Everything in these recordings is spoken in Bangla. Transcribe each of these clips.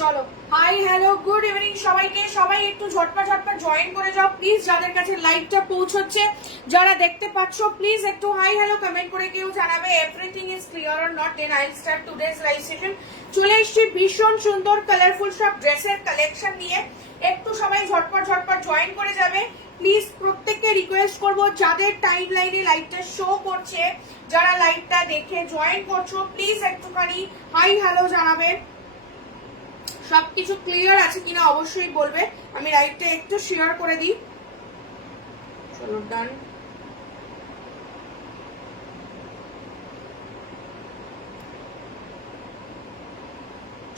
চলো হাই হ্যালো গুড ইভিনিং সবাইকে, সবাই একটু ঝটপট জয়েন করে যাও প্লিজ। যাদের কাছে লাইভটা পৌঁছচ্ছে, যারা দেখতে পাচ্ছ, প্লিজ একটু হাই হ্যালো কমেন্ট করে কেউ জানাবে everything is clear or not. Then I start today's live session. চলে এসেছি ভীষণ সুন্দর কালারফুল সব ড্রেসের কালেকশন নিয়ে। একটু সবাই ঝটপট জয়েন করে যাবে প্লিজ। প্রত্যেককে রিকোয়েস্ট করব, যাদের টাইম লাইনে লাইভটা শো করছে, যারা লাইভটা দেখে জয়েন করছো, প্লিজ একটুখানি হাই হ্যালো জানাবে। সবকিছু ক্লিয়ার আছে কিনা অবশ্যই বলবে। আমি লাইভটা একটু শেয়ার করে দিই। চলো ডান।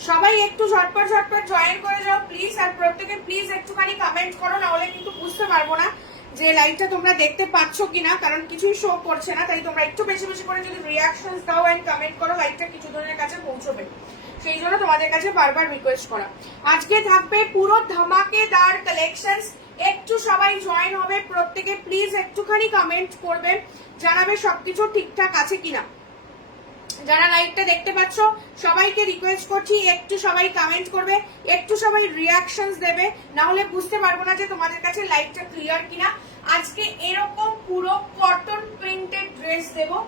সবাই একটু ঝটপট জয়েন করে যাও প্লিজ। আর প্রত্যেকে প্লিজ একটুখানি কমেন্ট করো, না হলে কিন্তু বুঝতে পারবো না যে লাইভটা তোমরা দেখতে পাচ্ছ কিনা, কারণ কিছুই শো করছে না। তাই তোমরা একটু বেশি করে যদি রিয়াকশনস দাও এন্ড কমেন্ট করো, লাইভটা কিছু জনের কাছে পৌঁছবে। সেই জন্য তোমাদের কাছে বারবার রিকোয়েস্ট করা। আজকে থাকবে পুরো ধামাকেদার কালেকশনস। একটু সবাই জয়েন হবে, প্রত্যেকে প্লিজ একটুখানি কমেন্ট করবে, জানাবে সবকিছু ঠিকঠাক আছে কিনা। যারা লাইভটা দেখতে পাচ্ছ সবাইকে রিকোয়েস্ট করছি একটু সবাই কমেন্ট করবে, একটু সবাই রিয়াকশনস দেবে, না হলে বুঝতে পারবো না যে তোমাদের কাছে লাইভটা ক্লিয়ার কিনা। আজকে এরকম পুরো কটন প্রিন্টেড ড্রেস দেবো।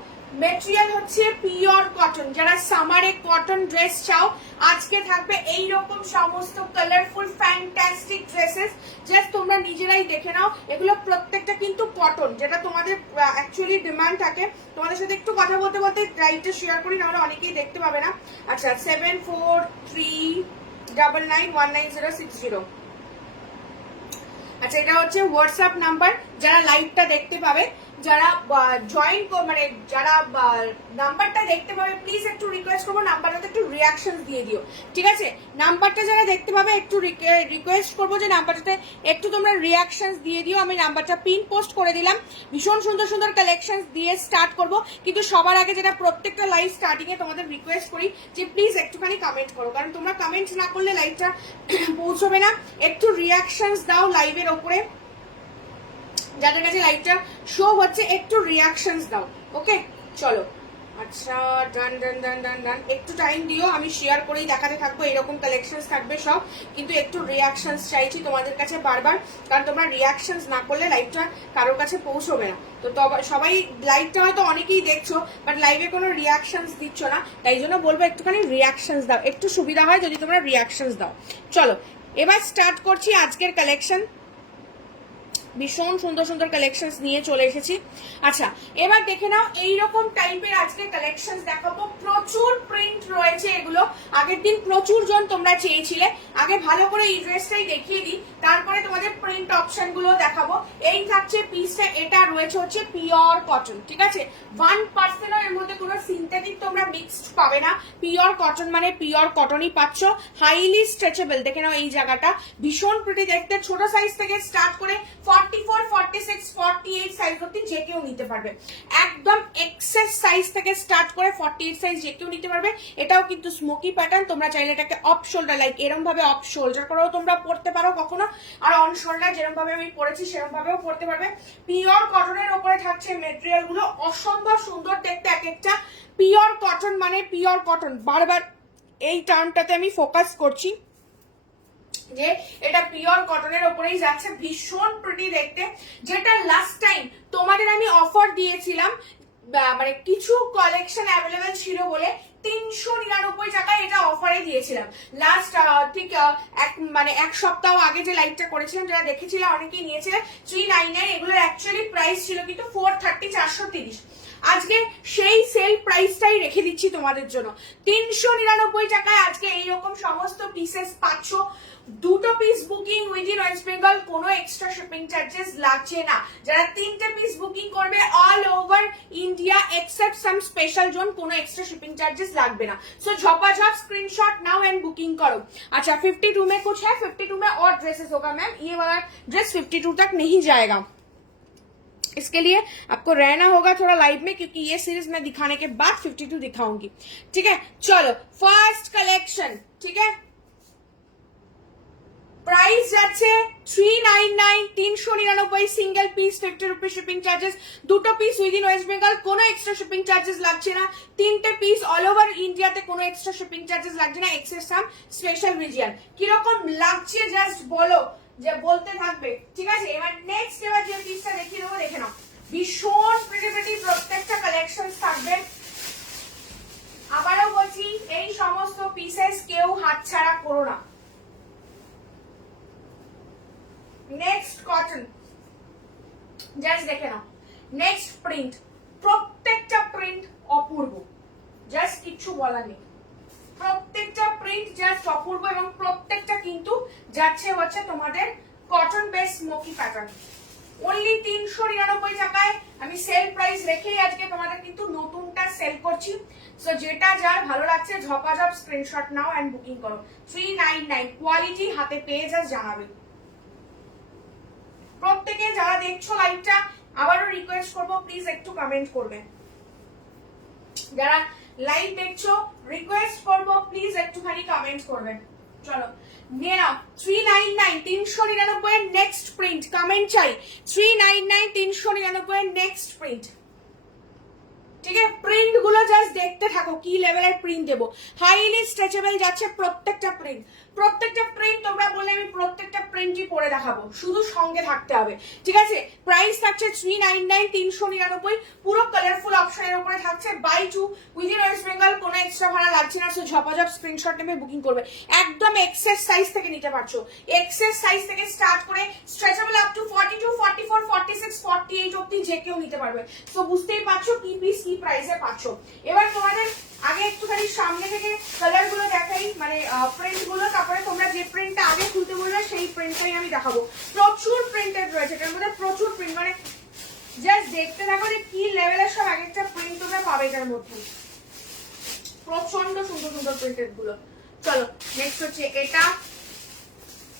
মেটেরিয়াল হচ্ছে পিওর কটন। যারা সামারে কটন ড্রেস চাও, আজকে থাকবে এইরকম সমস্ত কালারফুল ফ্যান্টাস্টিক ড্রেসেস। জাস্ট তোমরা নিজেরাই দেখে নাও, এগুলো প্রত্যেকটা কিন্তু কটন, যেটা তোমাদের অ্যাকচুয়ালি ডিমান্ড থাকে। তোমাদের সাথে একটু কথা বলতে লাইভটা শেয়ার করি, নাহলে অনেকেই দেখতে পাবে না। আচ্ছা 7439919060। আচ্ছা এটা হচ্ছে হোয়াটসঅ্যাপ নাম্বার, যারা লাইভটা দেখতে পাবে, যারা জয়েন মানে যারা নাম্বারটা দেখতে পাবে, প্লিজ একটু রিকোয়েস্ট করবো নাম্বারটাতে একটু রিয়াকশন দিয়ে দিও, ঠিক আছে? নাম্বারটা যারা দেখতে পাবে একটু রিকোয়েস্ট করবো যে নাম্বারটাতে একটু তোমরা রিয়াকশন দিয়ে দিও। আমি নাম্বারটা পিন পোস্ট করে দিলাম। ভীষণ সুন্দর কালেকশন দিয়ে স্টার্ট করব, কিন্তু সবার আগে যেটা প্রত্যেকটা লাইভ স্টার্টিং এ তোমাদের রিকোয়েস্ট করি যে প্লিজ একটুখানি কমেন্ট করো, কারণ তোমরা কমেন্ট না করলে লাইভটা পৌঁছবে না। একটু রিয়াকশন দাও লাইভের ওপরে, যাদের কাছে লাইভটা শো হচ্ছে একটু রিয়াকশনস দাও। ওকে চলো। আচ্ছা ডান। একটু টাইম দিও, আমি শেয়ার করেই দেখাতে থাকবো। এরকম কালেকশনস থাকবে সব, কিন্তু একটু রিয়াকশনস চাইছি তোমাদের কাছে বারবার, কারণ তোমরা রিয়াকশনস না করলে লাইভটা কারোর কাছে পৌঁছবে না। তো সবাই লাইভটা হয়তো অনেকেই দেখছো, বাট লাইভে কোনো রিয়াকশনস দিচ্ছ না, তাই জন্য বলবো একটুখানি রিয়াকশনস দাও। একটু সুবিধা হয় যদি তোমরা রিয়াকশনস দাও। চলো এবার স্টার্ট করছি আজকের কালেকশন। ভীষণ সুন্দর কালেকশন নিয়ে চলে এসেছি। আচ্ছা এবার দেখে নাও, এইরকম টাইপের আজকে কালেকশন দেখাবো। প্রচুর প্রিন্ট রয়েছে এগুলো। আগের দিন প্রচুর জন তোমরা চেয়েছিলে। আগে ভালো করে এই ড্রেসটাই দেখিয়ে দিই, তারপরে তোমাদের প্রিন্ট অপশন গুলো দেখাবো। এই থাকছে পিসটা, এটা রয়েছে হচ্ছে পিওর কটন, ঠিক আছে? 1% এর মধ্যে কোনো সিনথেটিক তোমরা মিক্সড পাবে না। পিওর কটন মানে পিওর কটনই পাচ্ছ। হাইলি স্ট্রেচেবল, দেখে নাও এই জায়গাটা ভীষণ প্রিটি দেখতে। ছোট সাইজ থেকে স্টার্ট করে 44, 46, 48 সাইজ অবধি যে কেউ নিতে পারবে। একদম এক্সেস সাইজ থেকে স্টার্ট করে 48 সাইজ যে কেউ নিতে পারবে। এটাও কিন্তু স্মোকি প্যাটার্ন। তোমরা চাইলে এটাকে অফ শোল্ডার, লাইক এরকম ভাবে অফ শোল্ডার করেও তোমরা পরতে পারো কখনো, আর অন শোল্ডার যেরকম ভাবে আমি পরেছি সেরকম ভাবেও পরতে পারবে। পিওর কটনের উপরে থাকছে মেটেরিয়াল গুলো, অসম্ভব সুন্দর দেখতে এক একটা। পিওর কটন মানে পিওর কটন, বারবার এই টার্মটাতে আমি ফোকাস করছি যে এটা পিওর কটনের উপরেই যাচ্ছে। ভীষণ প্রিটি দেখতে। যেটা লাস্ট টাইম তোমাদের আমি অফার দিয়েছিলাম, মানে কিছু কালেকশন অ্যাভেলেবেল ছিল বলে 399 টাকায় এটা অফারে দিয়েছিলাম লাস্ট, ঠিক এক সপ্তাহ আগে যে লাইভটা করেছিলাম, যারা দেখেছিল অনেকেই নিয়েছিল। 399 এগুলোর অ্যাকচুয়ালি প্রাইস ছিল কিন্তু 430, 430। আজকে সেই সেল প্রাইসটাই রেখে দিচ্ছি তোমাদের জন্য। 399 টাকায় আজকে এইরকম সমস্ত পিসেস পাচ্ছ। দুটো piece booking within West Bengal, কোনো এক্সট্রা শিপিং চার্জেস লাগছে না। যারা 3টে পিস বুকিং করবে অল ওভার ইন্ডিয়া এক্সেপ্ট সাম স্পেশাল জোন, কোনো এক্সট্রা शिपिंग चार्जेस লাগবে না। सो झपाझप स्क्रीनशॉट नाउ एंड बुकिंग करो। अच्छा 52 में कुछ है, 52 में और ड्रेसेस होगा मैम। ये वाला ड्रेस 52 तक नहीं जाएगा, इसके लिए आपको रहना होगा थोड़ा लाइव में, क्योंकि ये सीरीज मैं दिखाने के बाद 52 दिखाऊंगी, ठीक है? चलो फर्स्ट कलेक्शन, ठीक है? প্রাইস যাচ্ছে 399 399 single piece 50 rupee shipping charges, দুটো পিস উইদিন ওয়েস্ট বেঙ্গল, কোনো এক্সট্রা শিপিং চার্জেস লাগছে না, তিনটে পিস অল ওভার ইন্ডিয়াতে কোনো এক্সট্রা শিপিং চার্জেস লাগছে না এক্সেস সাম স্পেশাল রিজিয়ন। কিরকম লাগছে জাস্ট বলো, যে বলতে থাকবে, ঠিক আছে। এবার নেক্সট এবার যে পিসটা দেখিয়ে দেবো, দেখে নাও, ভীষণ প্রিটি প্রিটি প্রত্যেকটা কালেকশন থাকবে। আবারও বলছি এই সমস্ত পিসেস কেউ হাতছাড়া করো না। নেক্সট কটন, জাস্ট দেখে নাও, নেক্সট প্রিন্ট, প্রত্যেকটা প্রিন্ট অপূর্ব, জাস্ট কিচ্ছু বলার নেই, প্রত্যেকটা প্রিন্ট জাস্ট অপূর্ব এবং প্রত্যেকটা কিন্তু যাচ্ছে হচ্ছে তোমাদের cotton base smoky pattern. Only 399 টাকায় আমি সেল প্রাইস রেখেই আজকে তোমাদের কিন্তু নতুনটা সেল করছি। সো যেটা যার ভালো লাগছে ঝপাঝপ স্ক্রিনশট নাও এন্ড বুকিং করো। 399 কোয়ালিটি হাতে পেয়ে জাস্ট জানাবে। প্রত্যেকে যারা দেখছো লাইভটা আবারও রিকোয়েস্ট করবো প্লিজ একটু কমেন্ট করবে। যারা লাইভ দেখছো রিকোয়েস্ট করবো প্লিজ একটুখানি কমেন্ট করবেন। চলো নিয়ে নাও 399 399 এর নেক্সট প্রিন্ট, কমেন্ট চাই 399 399 এর নেক্সট প্রিন্ট। ঠিক আছে, প্রিন্ট গুলো জাস্ট দেখতে থাকো কি লেভেলের প্রিন্ট দেবো। হাইলি স্ট্রেচেবল যাচ্ছে প্রত্যেকটা প্রিন্ট, প্রত্যেকটা প্রিন্ট তোমরা বলে আমি প্রত্যেকটা প্রিন্টই পরে দেখাবো, শুধু সঙ্গে থাকতে হবে। ঠিক আছে, প্রাইস থাকছে 399 399, পুরো কালারফুল অপশনের উপরে থাকছে, buy two within West Bengal, কোনো এক্সট্রা ভাড়া লাগছে না। সো ঝপাঝপ স্ক্রিনশট নেবে বুকিং করবে। একদম এক্সেস সাইজ থেকে নিতে পারছো, এক্সেস সাইজ থেকে স্টার্ট করে স্ট্রেচেবল আপ টু 42 44 46 48 অবধি যে কেউ নিতে পারবে। সো বুঝতেই পারছো কি পিস কি প্রাইসে পাচ্ছ। এবার তোমাদের আগে একটুখানি সামনে থেকে কালার গুলো দেখাই, মানে প্রিন্ট গুলো, তারপরে তোমরা যে প্রিন্টটা আগে খুলতে বললে সেই প্রিন্টটাই আমি দেখাবো। প্রচুর প্রিন্টেড রয়েছে এটার মধ্যে, প্রচুর প্রিন্ট, মানে জাস্ট দেখতে থাকো যে কি লেভেলের সব এক একটা প্রিন্ট তোমরা পাবে এটার মধ্যে, প্রচন্ড সুন্দর সুন্দর প্রিন্টেড গুলো। চলো নেক্সট হচ্ছে এটা,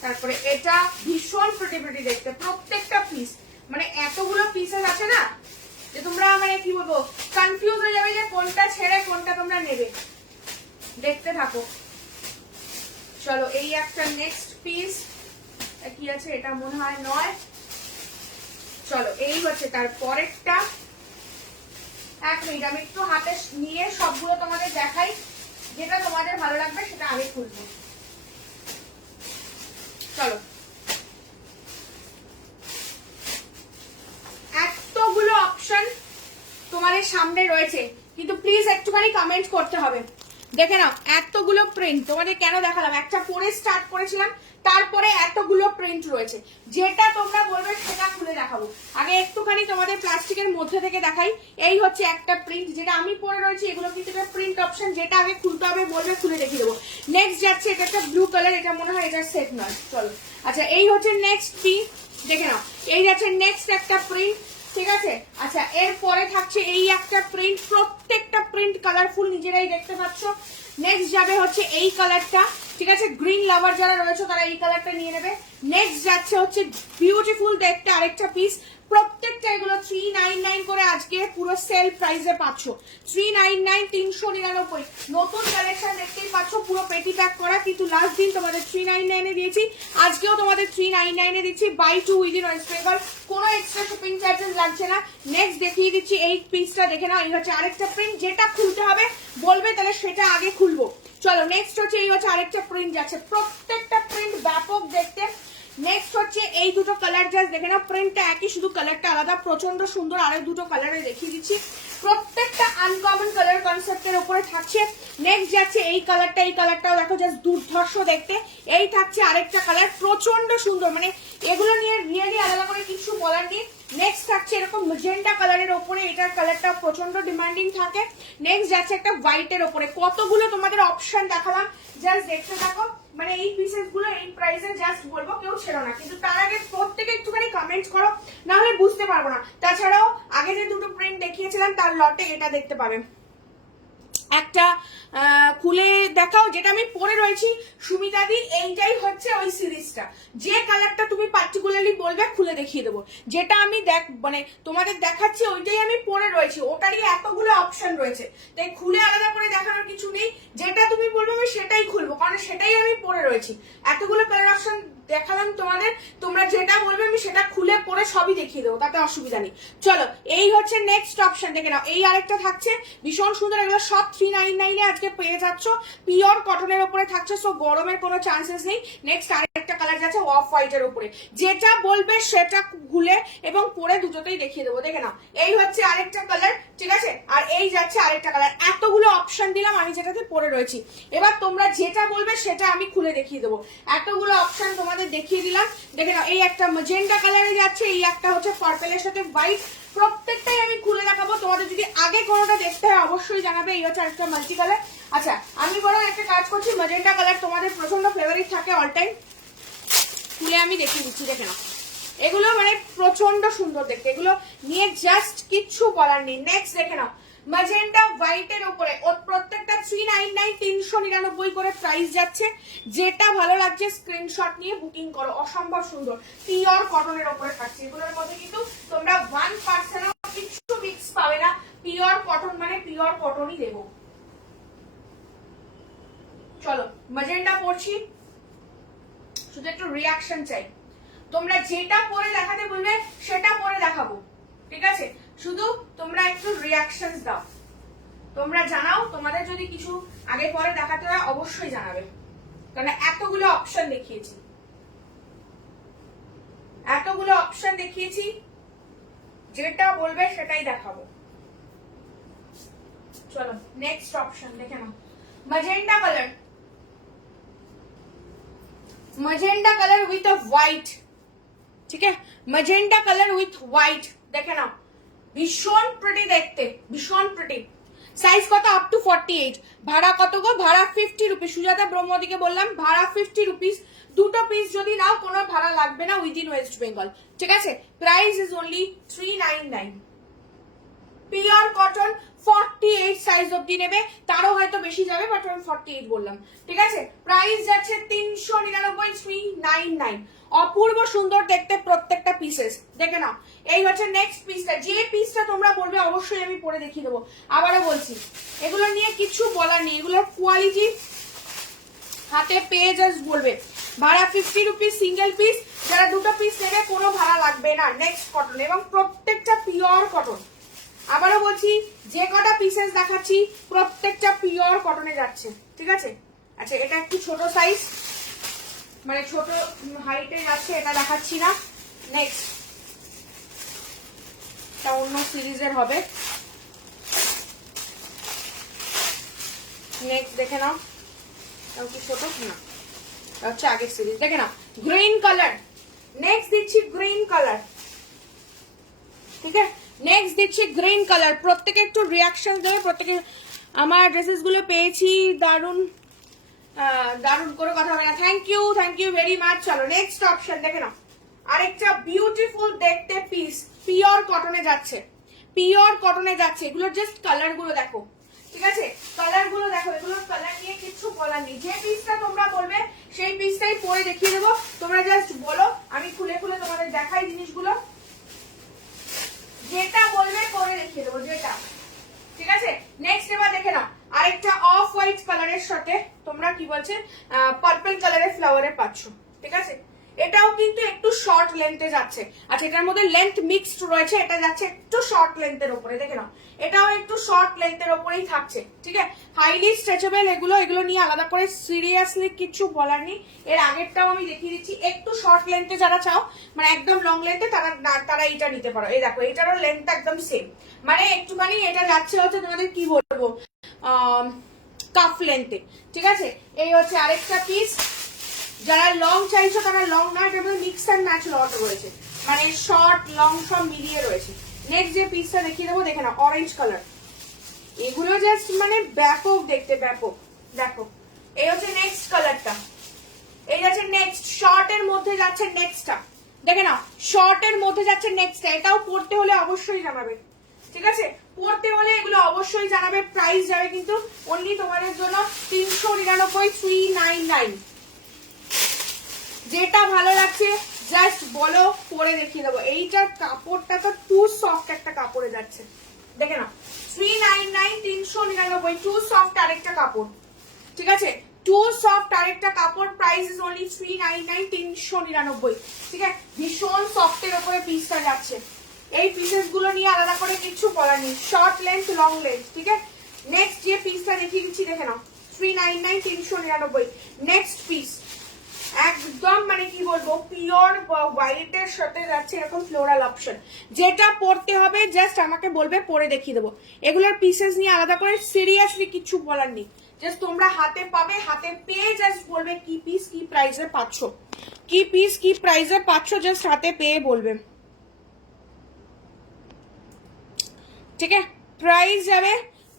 তারপরে এটা, ভীষণ প্রিটি প্রিটি দেখতে প্রত্যেকটা পিস, মানে এতগুলো পিসেস আছে না যে তোমরা মানে কি বলবো কনফিউজ হয়ে যাবে যে কোনটা ছেড়ে কোনটা তোমরা নেবে। দেখতে থাকো। চলো এই একটা নেক্সট পিস, কি আছে এটা মনে হয় নয়। চলো এই হচ্ছে তার পরেরটা। এক মিনিট আমি একটু হাতে নিয়ে সবগুলো তোমাদের দেখাই, যেটা তোমাদের ভালো লাগবে সেটা আগে খুলবো। চলো এতগুলো অপশন তোমাদের সামনে রয়েছে, কিন্তু প্লিজ একটুখানি কমেন্ট করতে হবে। দেখে নাও এতগুলো প্রিন্ট তোমাদের কেন দেখালাম, একটা পরে স্টার্ট করেছিলাম, তারপরে এতগুলো প্রিন্ট রয়েছে, যেটা তোমরা বলবে সেটা খুলে দেখাবো। আগে একটুখানি তোমাদের প্লাস্টিকের মধ্যে থেকে দেখাই। এই হচ্ছে একটা প্রিন্ট যেটা আমি পরে রয়েছি, এগুলো কিন্তু প্রিন্ট অপশন, যেটা আগে খুলতে হবে বলবে খুলে দেখিয়ে দেবো। নেক্সট যাচ্ছে এটা একটা ব্লু কালার, এটা মনে হয় এটা সেট নয়। চলো আচ্ছা এই হচ্ছে নেক্সট পিস, দেখে নাও এই যাচ্ছে নেক্সট একটা প্রিন্ট। ঠিক আছে, আচ্ছা এরপরে থাকছে এই একটা প্রিন্ট, প্রত্যেকটা প্রিন্ট কালারফুল নিজেরাই দেখতে পাচ্ছ। নেক্সট যাবে হচ্ছে এই কালারটা, ঠিক আছে, গ্রিন লাভার যারা রয়েছে তারা এই কালারটা নিয়ে নেবে। নেক্সট যাচ্ছে হচ্ছে বিউটিফুল দেখতে আরেকটা পিস, প্রত্যেকটা এগুলো 399 করে আজকে পুরো সেল প্রাইসে পাচ্ছ। 399 399 নতুন কালেকশন দেখতেই পাচ্ছ, পুরো পেটি প্যাক করা, কিন্তু লাস্ট দিন তোমাদের 399 এ দিয়েছি, আজকেও তোমাদের 399 এ দিচ্ছি, buy two within West Bengal, কোনো এক্সট্রা শিপিং চার্জেস লাগছে না। নেক্সট দেখিয়ে দিচ্ছি এই পিসটা, দেখে নাও এই হচ্ছে আরেকটা প্রিন্ট, যেটা খুলতে হবে বলবে তাহলে সেটা আগে খুলবো। চলো নেক্সট হচ্ছে এই হচ্ছে আরেকটা প্রিন্ট যাচ্ছে, প্রত্যেকটা প্রিন্ট ব্যাপক দেখতে। নেক্সট হচ্ছে এই দুটো কালার, জাস্ট দেখে নাও প্রিন্টটা একই, শুধু কালারটা আলাদা, প্রচন্ড সুন্দর। আরো দুটো কালারে দেখিয়ে দিচ্ছি, প্রত্যেকটা আনকমন কালার কনসেপ্টের উপরে থাকছে। নেক্সট যাচ্ছে এই কালারটা, এই কালারটাও দেখো জাস্ট দুর্ধর্ষ দেখতে। এই থাকছে আরেকটা কালার, প্রচন্ড সুন্দর, মানে এগুলো নিয়ে রিয়েলি আলাদা করে কিছু বলার নেই। নেক্সট থাকছে এরকম ম্যাজেন্টা কালারের ওপরে, এটার কালারটা প্রচন্ড ডিমান্ডিং থাকে। নেক্সট যাচ্ছে একটা হোয়াইটের ওপরে, কতগুলো তোমাদের অপশন দেখালাম, জাস্ট দেখতে থাকো। মানে এই পিসেস গুলো এই প্রাইসে জাস্ট বলবো কেউ ছেড়ো না, কিন্তু তার আগে প্রত্যেকে একটুখানি কমেন্ট করো, না হলে বুঝতে পারবো না। তাছাড়াও আগে যে দুটো প্রিন্ট দেখিয়েছিলাম তার লটে এটা দেখতে পাবেন। একটা খুলে দেখাও, যেটা আমি পরে রয়েছি সুমিতাদি, এইটাই হচ্ছে ওই সিরিজটা, যে কালারটা তুমি পার্টিকুলারলি বলবে খুলে দেখিয়ে দেবো। যেটা আমি মানে তোমাদের দেখাচ্ছি ওইটাই আমি পরে রয়েছি, ওটারই এতগুলো অপশন রয়েছে, তাই খুলে আলাদা করে দেখানোর কিছু নেই। যেটা তুমি বলবে আমি সেটাই খুলবো, কারণ সেটাই আমি পরে রয়েছি। এতগুলো কালার অপশন দেখালাম তোমাদের, তোমরা যেটা বলবে আমি সেটা খুলে পরে সবই দেখিয়ে দেবো, তাতে অসুবিধা নেই। চলো এই হচ্ছে নেক্সট অপশন, দেখে নাও এই আরেকটা থাকছে ভীষণ সুন্দর, এগুলো সব 399 আজকে পেয়ে যাচ্ছ, পিওর কটনের উপরে থাকছে, সো গরমের কোনো চান্সেস নেই। নেক্সট আরেকটা কালার যাচ্ছে অফ হোয়াইটের উপরে, যেটা বলবে সেটা খুলে এবং পরে দুটোতেই দেখিয়ে দেবো। দেখে নাও এই হচ্ছে আরেকটা কালার, ঠিক আছে, আর এই যাচ্ছে আরেকটা কালার। এতগুলো অপশন দিলাম আমি যেটাতে পরে রয়েছি, এবার তোমরা যেটা বলবে সেটা আমি খুলে দেখিয়ে দেবো। এতগুলো অপশন তোমাদের দেখিয়ে দিলাম। দেখে নাও এই একটা ম্যাজেন্টা কালারে যাচ্ছে, এই একটা হচ্ছে পার্পলের সাথে হোয়াইট, প্রত্যেকটাই আমি খুলে দেখাবো। তোমাদের যদি আগে কোনোটা দেখতে হয় অবশ্যই জানাবে। এই হচ্ছে আরেকটা মাল্টি কালার। আচ্ছা আমি বরং একটা কাজ করছি, ম্যাজেন্টা কালার তোমাদের প্রচন্ড ফেভারিট থাকে অল টাইম, খুলে আমি দেখিয়ে দিচ্ছি। দেখে নাও এগুলো মানে প্রচন্ড সুন্দর দেখতে, এগুলো নিয়ে জাস্ট কিচ্ছু বলার নেই। নেক্সট দেখে নাও ম্যাজেন্টা হোয়াইটের উপরে, ওর প্রত্যেকটা 399 399 করে প্রাইস যাচ্ছে। যেটা ভালো লাগছে স্ক্রিনশট নিয়ে বুকিং করো, অসম্ভব সুন্দর পিওর কটনের উপরে থাকছে। এগুলোর মধ্যে কিন্তু তোমরা 1% কিছু মিক্স পাবে না, পিওর কটন মানে পিওর কটনই দেবো। চলো ম্যাজেন্টা পড়ছি, শুধু একটু রিয়াকশন চাই, তোমরা যেটা পরে দেখাতে বলবে সেটা পরে দেখাবো, ঠিক আছে, শুধু তোমরা একটু রিয়াকশন দাও, তোমরা জানাও তোমাদের যদি কিছু আগে পরে দেখাতে হয় অবশ্যই জানাবে, কারণ এতগুলো অপশন দেখিয়েছি, এতগুলো অপশন দেখিয়েছি, যেটা বলবে সেটাই দেখাবো। চলো নেক্সট অপশন দেখে নাও magenta colour, magenta colour with a white, ठीक है, मैजेंटा कलर विथ व्हाइट, देखे ना भीषण प्रिटी देखते, भीषण प्रिटी। साइज कत अप टू 48, भाड़ा कत गो, भाड़ा 50 रुपीज। सुजाता ब्रह्मदी के बोललाम भाड़ा 50 रुपीज, দুটো পিস যদি নাও কোনো ভাড়া লাগবে না উইদিন ওয়েস্ট বেঙ্গল, ঠিক আছে। Price is only 399, pure cotton 48 size অবধি নেবে, তারও হয়তো বেশি যাবে বাট আমি 48 বললাম, ঠিক আছে। প্রাইস যাচ্ছে 399, 399, অপূর্ব সুন্দর দেখতে প্রত্যেকটা পিসেস। দেখে নাও এই হচ্ছে নেক্সট পিসটা, যে পিসটা তোমরা বলবে অবশ্যই আমি পরে দেখিয়ে দেবো। আবারও বলছি এগুলো নিয়ে কিছু বলার নেই, এগুলোর কোয়ালিটি হাতে পেয়ে জাস্ট বলবে। ভাড়া 50 রুপিস সিঙ্গেল পিস, যারা দুটো পিস নেবে কোনো ভাড়া লাগবে না। নেক্সট কটন এবং প্রত্যেকটা পিওর কটন, আবারও বলছি যে কটা পিসেস দেখাচ্ছি প্রত্যেকটা পিওর কটনে যাচ্ছে, ঠিক আছে। আচ্ছা এটা একটু ছোট সাইজ, মানে ছোট হাইটে যাচ্ছে, এটা দেখাচ্ছি না। নেক্সট এটা অন্য সিরিজের হবে। নেক্সট দেখে নাও, কি ছোট না, হচ্ছে আগের সিরিজ। দেখে নাও গ্রিন কালার, নেক্সট দিচ্ছি গ্রিন কালার, ঠিক আছে। নেক্সট দিচ্ছি গ্রিন কালার, প্রত্যেকে একটু রিয়াকশন দেবে। প্রত্যেকে আমার ড্রেসেস গুলো পেয়েছি, দারুন দারুন করে কথা হবে না। Thank you very much. চলো নেক্সট অপশন দেখে নাও, আরেকটা বিউটিফুল দেখতে পিস, পিওর কটনে যাচ্ছে, পিওর কটনে যাচ্ছে। এগুলোর জাস্ট কালার গুলো দেখো, ঠিক আছে, কালার গুলো দেখো, এগুলোর কালার নিয়ে কিছু বলার নেই। যে পিসটা তোমরা বলবে সেই পিসটাই পরে দেখিয়ে দেবো, তোমরা জাস্ট বলো, আমি খুলে খুলে তোমাদের দেখাই জিনিসগুলো, যেটা বলবে পরে দেখিয়ে দেবো, যেটা, ঠিক আছে। নেক্সট এবার দেখে নাও আরেকটা অফ হোয়াইট কালারের সাথে তোমরা কি বলছে পার্পল কালারের ফ্লাওয়ারে পাচ্ছ, ঠিক আছে। এটাও কিন্তু একটু শর্ট লেন্থে যাচ্ছে। আচ্ছা এটার মধ্যে লেন্থ মিক্সড রয়েছে, এটা যাচ্ছে একটু শর্ট লেন্থের উপরে, দেখে নাও এটাও একটু শর্ট লেন্থের উপরেই থাকছে, ঠিক আছে। হাইলি স্ট্রেচেবল, এগুলো নিয়ে আলাদা করে সিরিয়াসলি কিছু বলার নেই। এর আগেরটাও আমি দেখিয়ে দিচ্ছি, একটু শর্ট লেন্থে যারা চাও, মানে একদম লং লেন্থে, তারা এইটা নিতে পারো। এই দেখো এটারও লেন্থ একদম সেম, মানে একটুখানি এটা যাচ্ছে হচ্ছে তোমাদের কি বলবো কাফ লেন্থে, ঠিক আছে। এই হচ্ছে আরেকটা পিস, যারা লং চাইছো তারা লং না, এটা মিক্স অ্যান্ড ম্যাচ লট রয়েছে, মানে শর্ট লং সব মিলিয়ে রয়েছে। নেক্সট যে পিসটা দেখিয়ে দেবো, দেখে না অরেঞ্জ কালার, এগুলো জাস্ট মানে ব্যাপক দেখতে, ব্যাপক। দেখো এই হচ্ছে নেক্সট কালারটা, এই যাচ্ছে নেক্সট শর্টের মধ্যে যাচ্ছে নেক্সটটা, দেখে নাও শর্টের মধ্যে যাচ্ছে নেক্সটটা। এটাও পড়তে হলে অবশ্যই জানাবে, ঠিক আছে, পড়তে হলে এগুলো অবশ্যই জানাবে। প্রাইস যাবে কিন্তু অনলি তোমাদের জন্য 399, 399। যেটা ভালো লাগছে জাস্ট বলো, পরে দেখিয়ে দেবো। এইটার কাপড়টা তো টু সফট একটা কাপড়ে যাচ্ছে, দেখে না 399, 399 টু সফট আরেকটা কাপড়, ঠিক আছে, টু সফট, আরেকটা কাপড়, প্রাইস ইজ অনলি 399, 399, ঠিক আছে? ভীষণ সফটের ওপরে পিসটা যাচ্ছে। এই পিসেস গুলো নিয়ে আলাদা করে কিছু বলার নেই, শর্ট লেন্থ লং লেন্থ, ঠিক আছে? নেক্সট যে পিসটা দেখিয়ে দিচ্ছি দেখে নাও, 399, 399। নেক্সট পিস একদম মানে কি বলবো, পিওর হোয়াইটের সাথে যাচ্ছে এরকম ফ্লোরাল অপশন। যেটা পরতে হবে জাস্ট আমাকে বলবে, পরে দেখিয়ে দেবো। এগুলোর পিসেস নিয়ে আলাদা করে সিরিয়াসলি কিছু বলার নেই, জাস্ট তোমরা হাতে পাবে, হাতে পেয়ে জাস্ট বলবে কি পিস কি প্রাইসে পাচ্ছ, কি পিস কি প্রাইসে পাচ্ছ, জাস্ট হাতে পেয়ে বলবে, ঠিক আছে? প্রাইস যাবে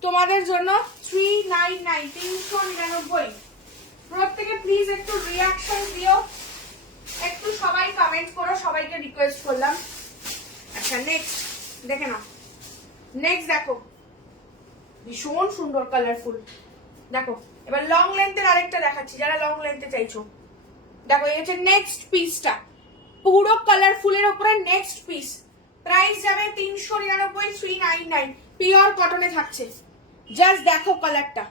তোমাদের জন্য 399, 399। প্রত্যেকে প্লিজ একটু রিয়াকশন দিও, একটু সবাই কমেন্ট করো, সবাইকে রিকোয়েস্ট করলাম। আচ্ছা নেক্সট দেখে নাও, নেক্সট দেখো ভীষণ সুন্দর কালারফুল। দেখো এবার লং লেন্থের আরেকটা দেখাচ্ছি, যারা লং লেন্থে চাইছো। দেখো এই হচ্ছে নেক্সট পিসটা, পুরো কালারফুলের উপরে নেক্সট পিস। প্রাইস যাবে 399, 399, পিওর কটনে থাকছে। জাস্ট দেখো কালারটা,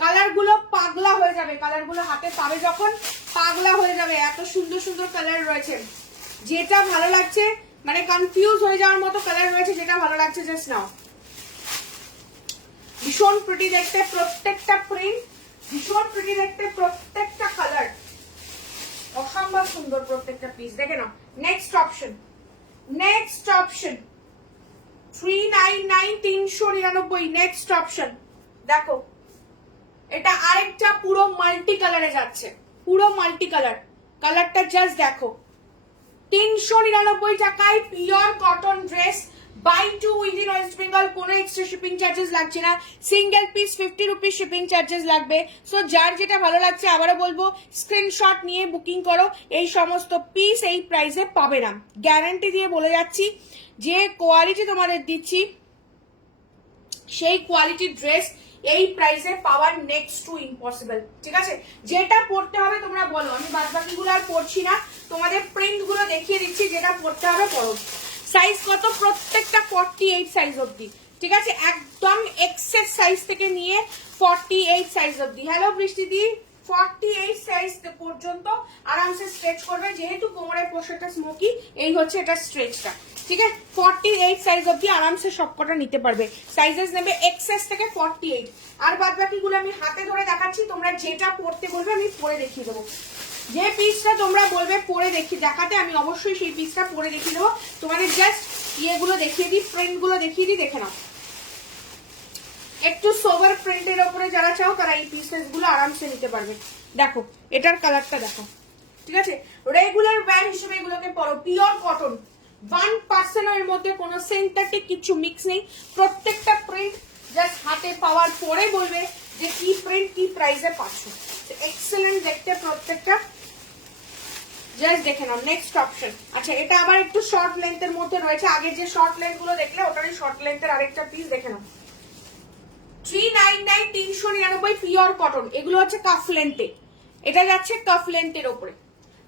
কালার গুলো পাগলা হয়ে যাবে, কালার গুলো হাতে পাবে যখন পাগলা হয়ে যাবে, এত সুন্দর সুন্দর কালার রয়েছে। যেটা ভালো লাগছে মানে কনফিউজ হয়ে যাওয়ার মতো কালার রয়েছে, যেটা ভালো লাগছে জাস্ট নাও। ভীষণ প্রিটি দেখতে প্রত্যেকটা প্রিন্ট, ভীষণ প্রিটি দেখতে প্রত্যেকটা কালার, অসম্ভব সুন্দর প্রত্যেকটা পিস। দেখে নাও next option, next option 399, 399। Next option দেখো, এটা আরেকটা পুরো মাল্টি কালারে যাচ্ছে, পুরো মাল্টি কালার। কালারটা জাস্ট দেখো, 399 টাকায় pure cotton dress, buy two within West Bengal, কোনো এক্সট্রা শিপিং চার্জেস লাগছে না। Single piece 50 rupees shipping charges লাগবে। সো যার যেটা ভালো লাগছে আবারও বলবো স্ক্রিনশট নিয়ে বুকিং করো। এই সমস্ত পিস এই প্রাইসে পাবে না, গ্যারান্টি দিয়ে বলে যাচ্ছি। যে কোয়ালিটি তোমাদের দিচ্ছি সেই কোয়ালিটির ড্রেস এই প্রাইসে পাওয়ার নেক্সট টু ইম্পসিবল, ঠিক আছে? যেটা পড়তে হবে তোমরা বলো, আমি বাদ বাকিগুলো আর পড়ছি না, তোমাদের প্রিন্ট গুলো দেখিয়ে দিচ্ছি, যেটা পড়তে হবে পড়ো। সাইজ কত? প্রত্যেকটা 48 সাইজ অবধি, ঠিক আছে? একদম এক্সেস সাইজ থেকে নিয়ে 48 সাইজ অবধি। হ্যালো বৃষ্টিদি, 48 সাইজ পর্যন্ত আরামসে স্ট্রেচ করবে, যেহেতু কোমরের পোশাকটা স্মোকি, এই হচ্ছে এটা স্ট্রেচটা, ঠিক আছে? 48 সাইজ অবধি আরামসে সবকটা নিতে পারবে। সাইজেস নেবে এক্সেস থেকে 48। আর বাদ বাকিগুলো আমি হাতে ধরে দেখাচ্ছি, তোমরা যেটা পড়তে বলবে আমি পরে দেখিয়ে দেবো। যে পিসটা তোমরা বলবে পরে দেখাতে, আমি অবশ্যই সেই পিসটা পরে দেখিয়ে দেবো। তোমাদের জাস্ট ইয়েগুলো দেখিয়ে দিই, প্রিন্ট গুলো দেখিয়ে দিই, দেখে নাও। একটু সোভার প্রিন্টের উপরে যারা চাও তারা এই পিসেস গুলো আরামসে নিতে পারবে। দেখো এটার কালারটা দেখো, ঠিক আছে? রেগুলার ওয়্যার হিসেবে এগুলোকে পরো, পিওর কটন, 1% এর মধ্যে কোনো সিনথেটিক কিছু মিক্স নেই। প্রত্যেকটা প্রিন্ট জাস্ট হাতে পাওয়ার পরে বলবে যে কি প্রিন্ট কি প্রাইসে পাচ্ছ। এক্সেলেন্ট দেখতে প্রত্যেকটা, জাস্ট দেখে নাও। নেক্সট অপশন, আচ্ছা এটা আবার একটু শর্ট লেন্থের মধ্যে রয়েছে, আগে যে শর্ট লেন্থ গুলো দেখলে ওটারই শর্ট লেন্থের আরেকটা পিস দেখে নাও। 399, 399 পিওর কটন। এগুলো হচ্ছে কাফ লেন্থে, এটা যাচ্ছে কাফ লেন্থের উপরে।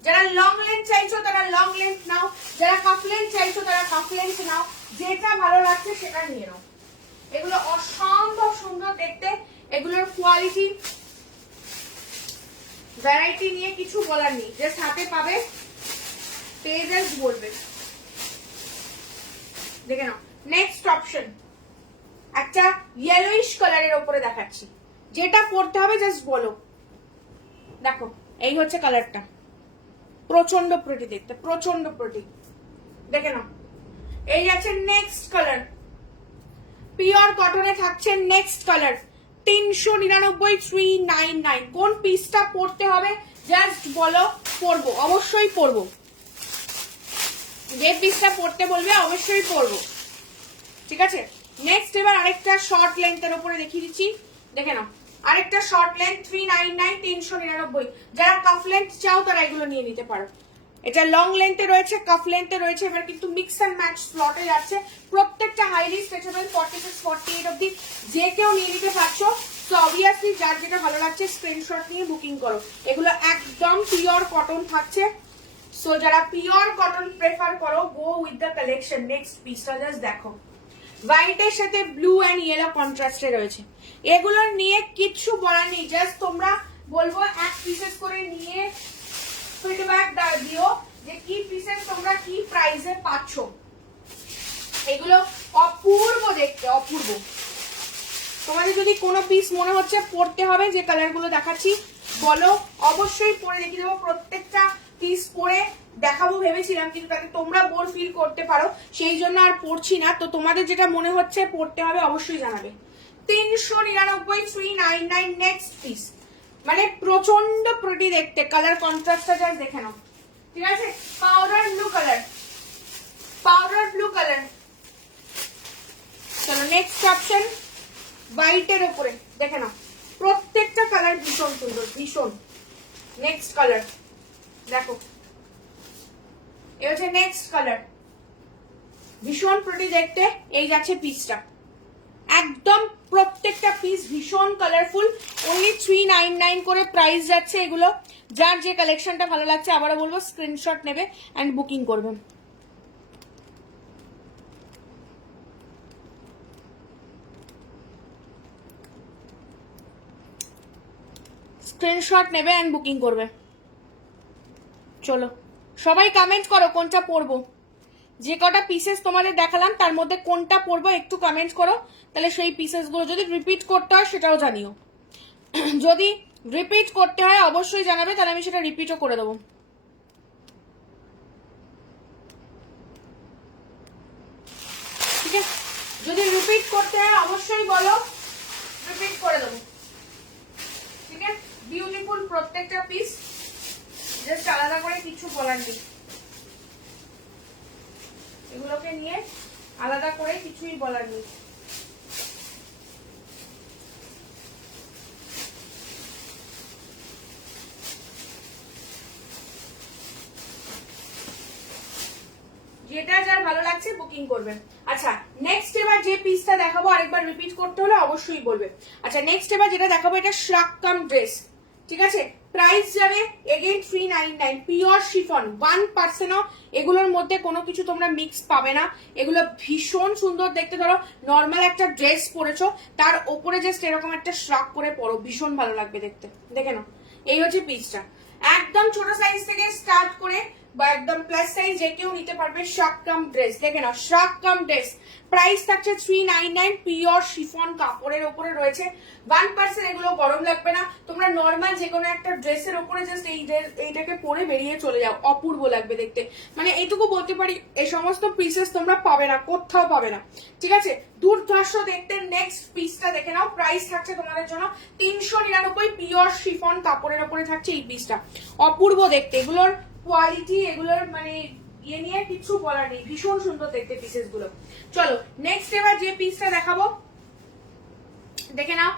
যারা লং লেন্থ চাইছো তারা লং লেন্থ নাও, যারা কাফ লেন্থ চাইছো তারা কাফ লেন্থ নাও, যেটা ভালো লাগছে সেটা নিয়ে নাও। এগুলো অসম্ভব সুন্দর দেখতে, এগুলোর কোয়ালিটি ভ্যারাইটি নিয়ে কিছু বলার নেই, জাস্ট হাতে পাবে পেজেস বলবে। দেখে নাও নেক্সট অপশন, একটা ইয়েলোইশ কালারের উপরে দেখাচ্ছি, যেটা পড়তে হবে জাস্ট বলো। দেখো এই হচ্ছে কালারটা, প্রচন্ড প্রিটি দেখতে, প্রচন্ড প্রিটি, দেখে নাও। এই আছে নেক্সট কালার, পিওর কটনে থাকছে নেক্সট কালার, 399, 399। কোন পিসটা পড়তে হবে জাস্ট বলো, পরবো, অবশ্যই পরবো। যে পিসটা পড়তে বলবে অবশ্যই পরবো, ঠিক আছে? নেক্সট এবার আরেকটা শর্ট লেন্থের উপরে দেখিয়ে দিচ্ছি, দেখে নাও। আরেকটা শর্ট লেন্থ 399, 399। যারা কাফ লেন্থ চাও তারা এগুলো নিয়ে নিতে পারো। এটা লং লেন্থে রয়েছে, কাফ লেন্থে রয়েছে, এবার কিন্তু মিক্স এন্ড ম্যাচ স্লটে যাচ্ছে। প্রত্যেকটা হাইলি স্ট্রেচেবল, 46, 48 অবধি যে কেউ নিয়ে নিতে পারছো। তো অবভিয়াসলি যার যেটা ভালো লাগছে স্ক্রিনশট নিয়ে বুকিং করো। এগুলো একদম পিওর কটন থাকছে। সো যারা পিওর কটন প্রেফার করো, go with the collection. Next পিসটা জাস্ট দেখো, হোয়াইটের সাথে ব্লু অ্যান্ড ইয়েলো কন্ট্রাস্টে রয়েছে। এগুলো নিয়ে কিচ্ছু বলার নেই, জাস্ট তোমরা বলবো এক পিসেস করে নিয়ে ফিডব্যাক দিও যে কি পিসেস তোমরা কি প্রাইসে পাচ্ছ। এগুলো অপূর্ব দেখতে, অপূর্ব। তোমাদের যদি কোনো পিস মনে হচ্ছে পরতে হবে, যে কালারগুলো দেখাচ্ছি বলো, অবশ্যই পরে দেখিয়ে দেবো। প্রত্যেকটা পিস পরে দেখাবো ভেবেছিলাম, কিন্তু তাতে তোমরা বোর ফিল করতে পারো, সেই জন্য আর পড়ছি না। তো তোমাদের যেটা মনে হচ্ছে পড়তে হবে অবশ্যই জানাবে। 399, 399 নেক্সট পিস। মানে প্রচন্ড প্রিটি দেখতে, কালার কন্ট্রাস্টটা জাস্ট দেখে নাও, ঠিক আছে? Powder blue colour, powder blue colour. চলো নেক্সট অপশন, হোয়াইটের উপরে দেখে নাও, প্রত্যেকটা কালার ভীষণ সুন্দর, ভীষণ। নেক্সট কালার দেখো, এ হচ্ছে নেক্সট কালার, ভীষণ প্রিটি দেখতে। এই যাচ্ছে পিসটা, একদম প্রত্যেকটা পিস ভীষণ কালারফুল। অনলি 399 করে প্রাইস যাচ্ছে এগুলো। যার যে কালেকশনটা ভালো লাগছে আবারও বলবো স্ক্রিনশট নেবে অ্যান্ড বুকিং করবেন। স্ক্রিনশট নেবে অ্যান্ড বুকিং করবে। চলো সবাই কমেন্ট করো কোনটা পরবো, যে কটা পিসেস তোমাদের দেখালাম তার মধ্যে কোনটা পরবো একটু কমেন্ট করো, তাহলে সেই পিসেস গুলো যদি রিপিট করতে হয় সেটাও জানিও। যদি রিপিট করতে হয় অবশ্যই জানাবে, তাহলে আমি সেটা রিপিটও করে দেবো। ঠিক আছে, যদি রিপিট করতে হয় অবশ্যই বলো, রিপিট করে দেবো। ঠিক আছে, বিউটিফুল প্রত্যেকটা পিস, জাস্ট আলাদা করে কিছু বলার নেই। এগুলোকে নিয়ে আলাদা করে কিছুই বলার নেই। যেটা যার ভালো লাগছে বুকিং করবেন। আচ্ছা নেক্সট এবার যে পিসটা দেখাবো, আরেকবার রিপিট করতে হলে অবশ্যই বলবে। আচ্ছা নেক্সট এবার যেটা দেখাবো এটা শ্রাক কাম ড্রেস, ঠিক আছে? প্রাইস যাবে এগেইন 399, পিওর শিফন 1%ও এগুলোর মধ্যে কোনো কিছু তোমরা মিক্স পাবে না। এগুলো ভীষণ সুন্দর দেখতে। ধরো নর্মাল একটা ড্রেস পরেছো, তার ওপরে জাস্ট এরকম একটা শ্রাক করে পরো, ভীষণ ভালো লাগবে দেখতে। দেখে নাও, এই হচ্ছে পিসটা। একদম ছোট সাইজ থেকে স্টার্ট করে বা একদম প্লাস সাইজ যে কেউ নিতে পারবে। শ্রাক কাম ড্রেস, দেখে নাও, শ্রাক কাম ড্রেস। প্রাইস থাকছে 399, পিওর শিফন কাপড়ের উপরে রয়েছে। 1% এগুলো গরম লাগবে না। তোমরা নর্মাল যে কোনো একটা ড্রেসের উপরে জাস্ট এইটাকে পরে বেরিয়ে চলে যাও, অপূর্ব লাগবে দেখতে। মানে এইটুকু বলতে পারি, এই সমস্ত পিসেস তোমরা পাবে না, কোথাও পাবে না। ঠিক আছে, দুর্ধর্ষ দেখতে। নেক্সট পিসটা দেখে নাও, প্রাইস থাকছে তোমাদের জন্য 399, পিওর শিফন কাপড়ের উপরে থাকছে এই পিসটা। অপূর্ব দেখতে, এগুলোর কোয়ালিটি, এগুলোর মানে ইয়ে নিয়ে কিছু বলার নেই, ভীষণ সুন্দর দেখতে পিসেস গুলো। চলো নেক্সট এবার যে পিসটা দেখাবো দেখে নাও,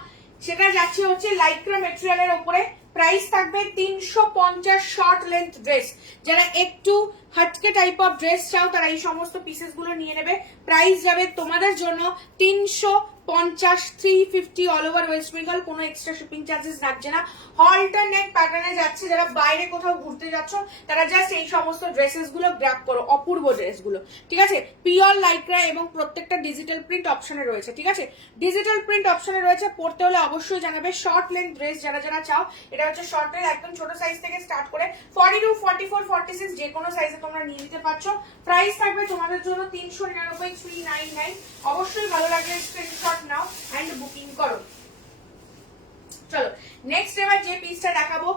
সেটা যাচ্ছে হচ্ছে লাইক্রা ম্যাটেরিয়ালের উপরে। প্রাইস থাকবে 350, শর্ট লেন্থ ড্রেস। যারা একটু হাটকে টাইপ অফ ড্রেস চাও তারা এই সমস্ত পিসেস গুলো নিয়ে নেবে। প্রাইস যাবে তোমাদের জন্য 350, 350 অল ওভার ওয়েস্ট বেঙ্গল, কোনো এক্সট্রা শিপিং চার্জেস লাগছে না। হলটার নেক প্যাটার্নে যাচ্ছে, যারা বাইরে কোথাও ঘুরতে যাচ্ছ তারা জাস্ট এই সমস্ত ড্রেসেস গুলো গ্র্যাব করো, অপূর্ব ড্রেস গুলো। ঠিক আছে, পিওর লাইক্রা এবং প্রত্যেকটা ডিজিটাল প্রিন্ট অপশনে রয়েছে। ঠিক আছে, ডিজিটাল প্রিন্ট অপশনে রয়েছে। পড়তে হলে অবশ্যই জানাবে। শর্ট লেন্থ ড্রেস যারা যারা চাও, এটা হচ্ছে শর্ট লেন্থ, একদম ছোট সাইজ থেকে স্টার্ট করে 42, 44, 46 যে কোনো সাইজে তোমরা নিয়ে নিতে পারছো। প্রাইস থাকবে তোমাদের জন্য 399, 399। অবশ্যই ভালো লাগলে স্ক্রিনশট নাও এন্ড বুকিং করো। চলো নেক্সট এবার যে পিসটা দেখাবো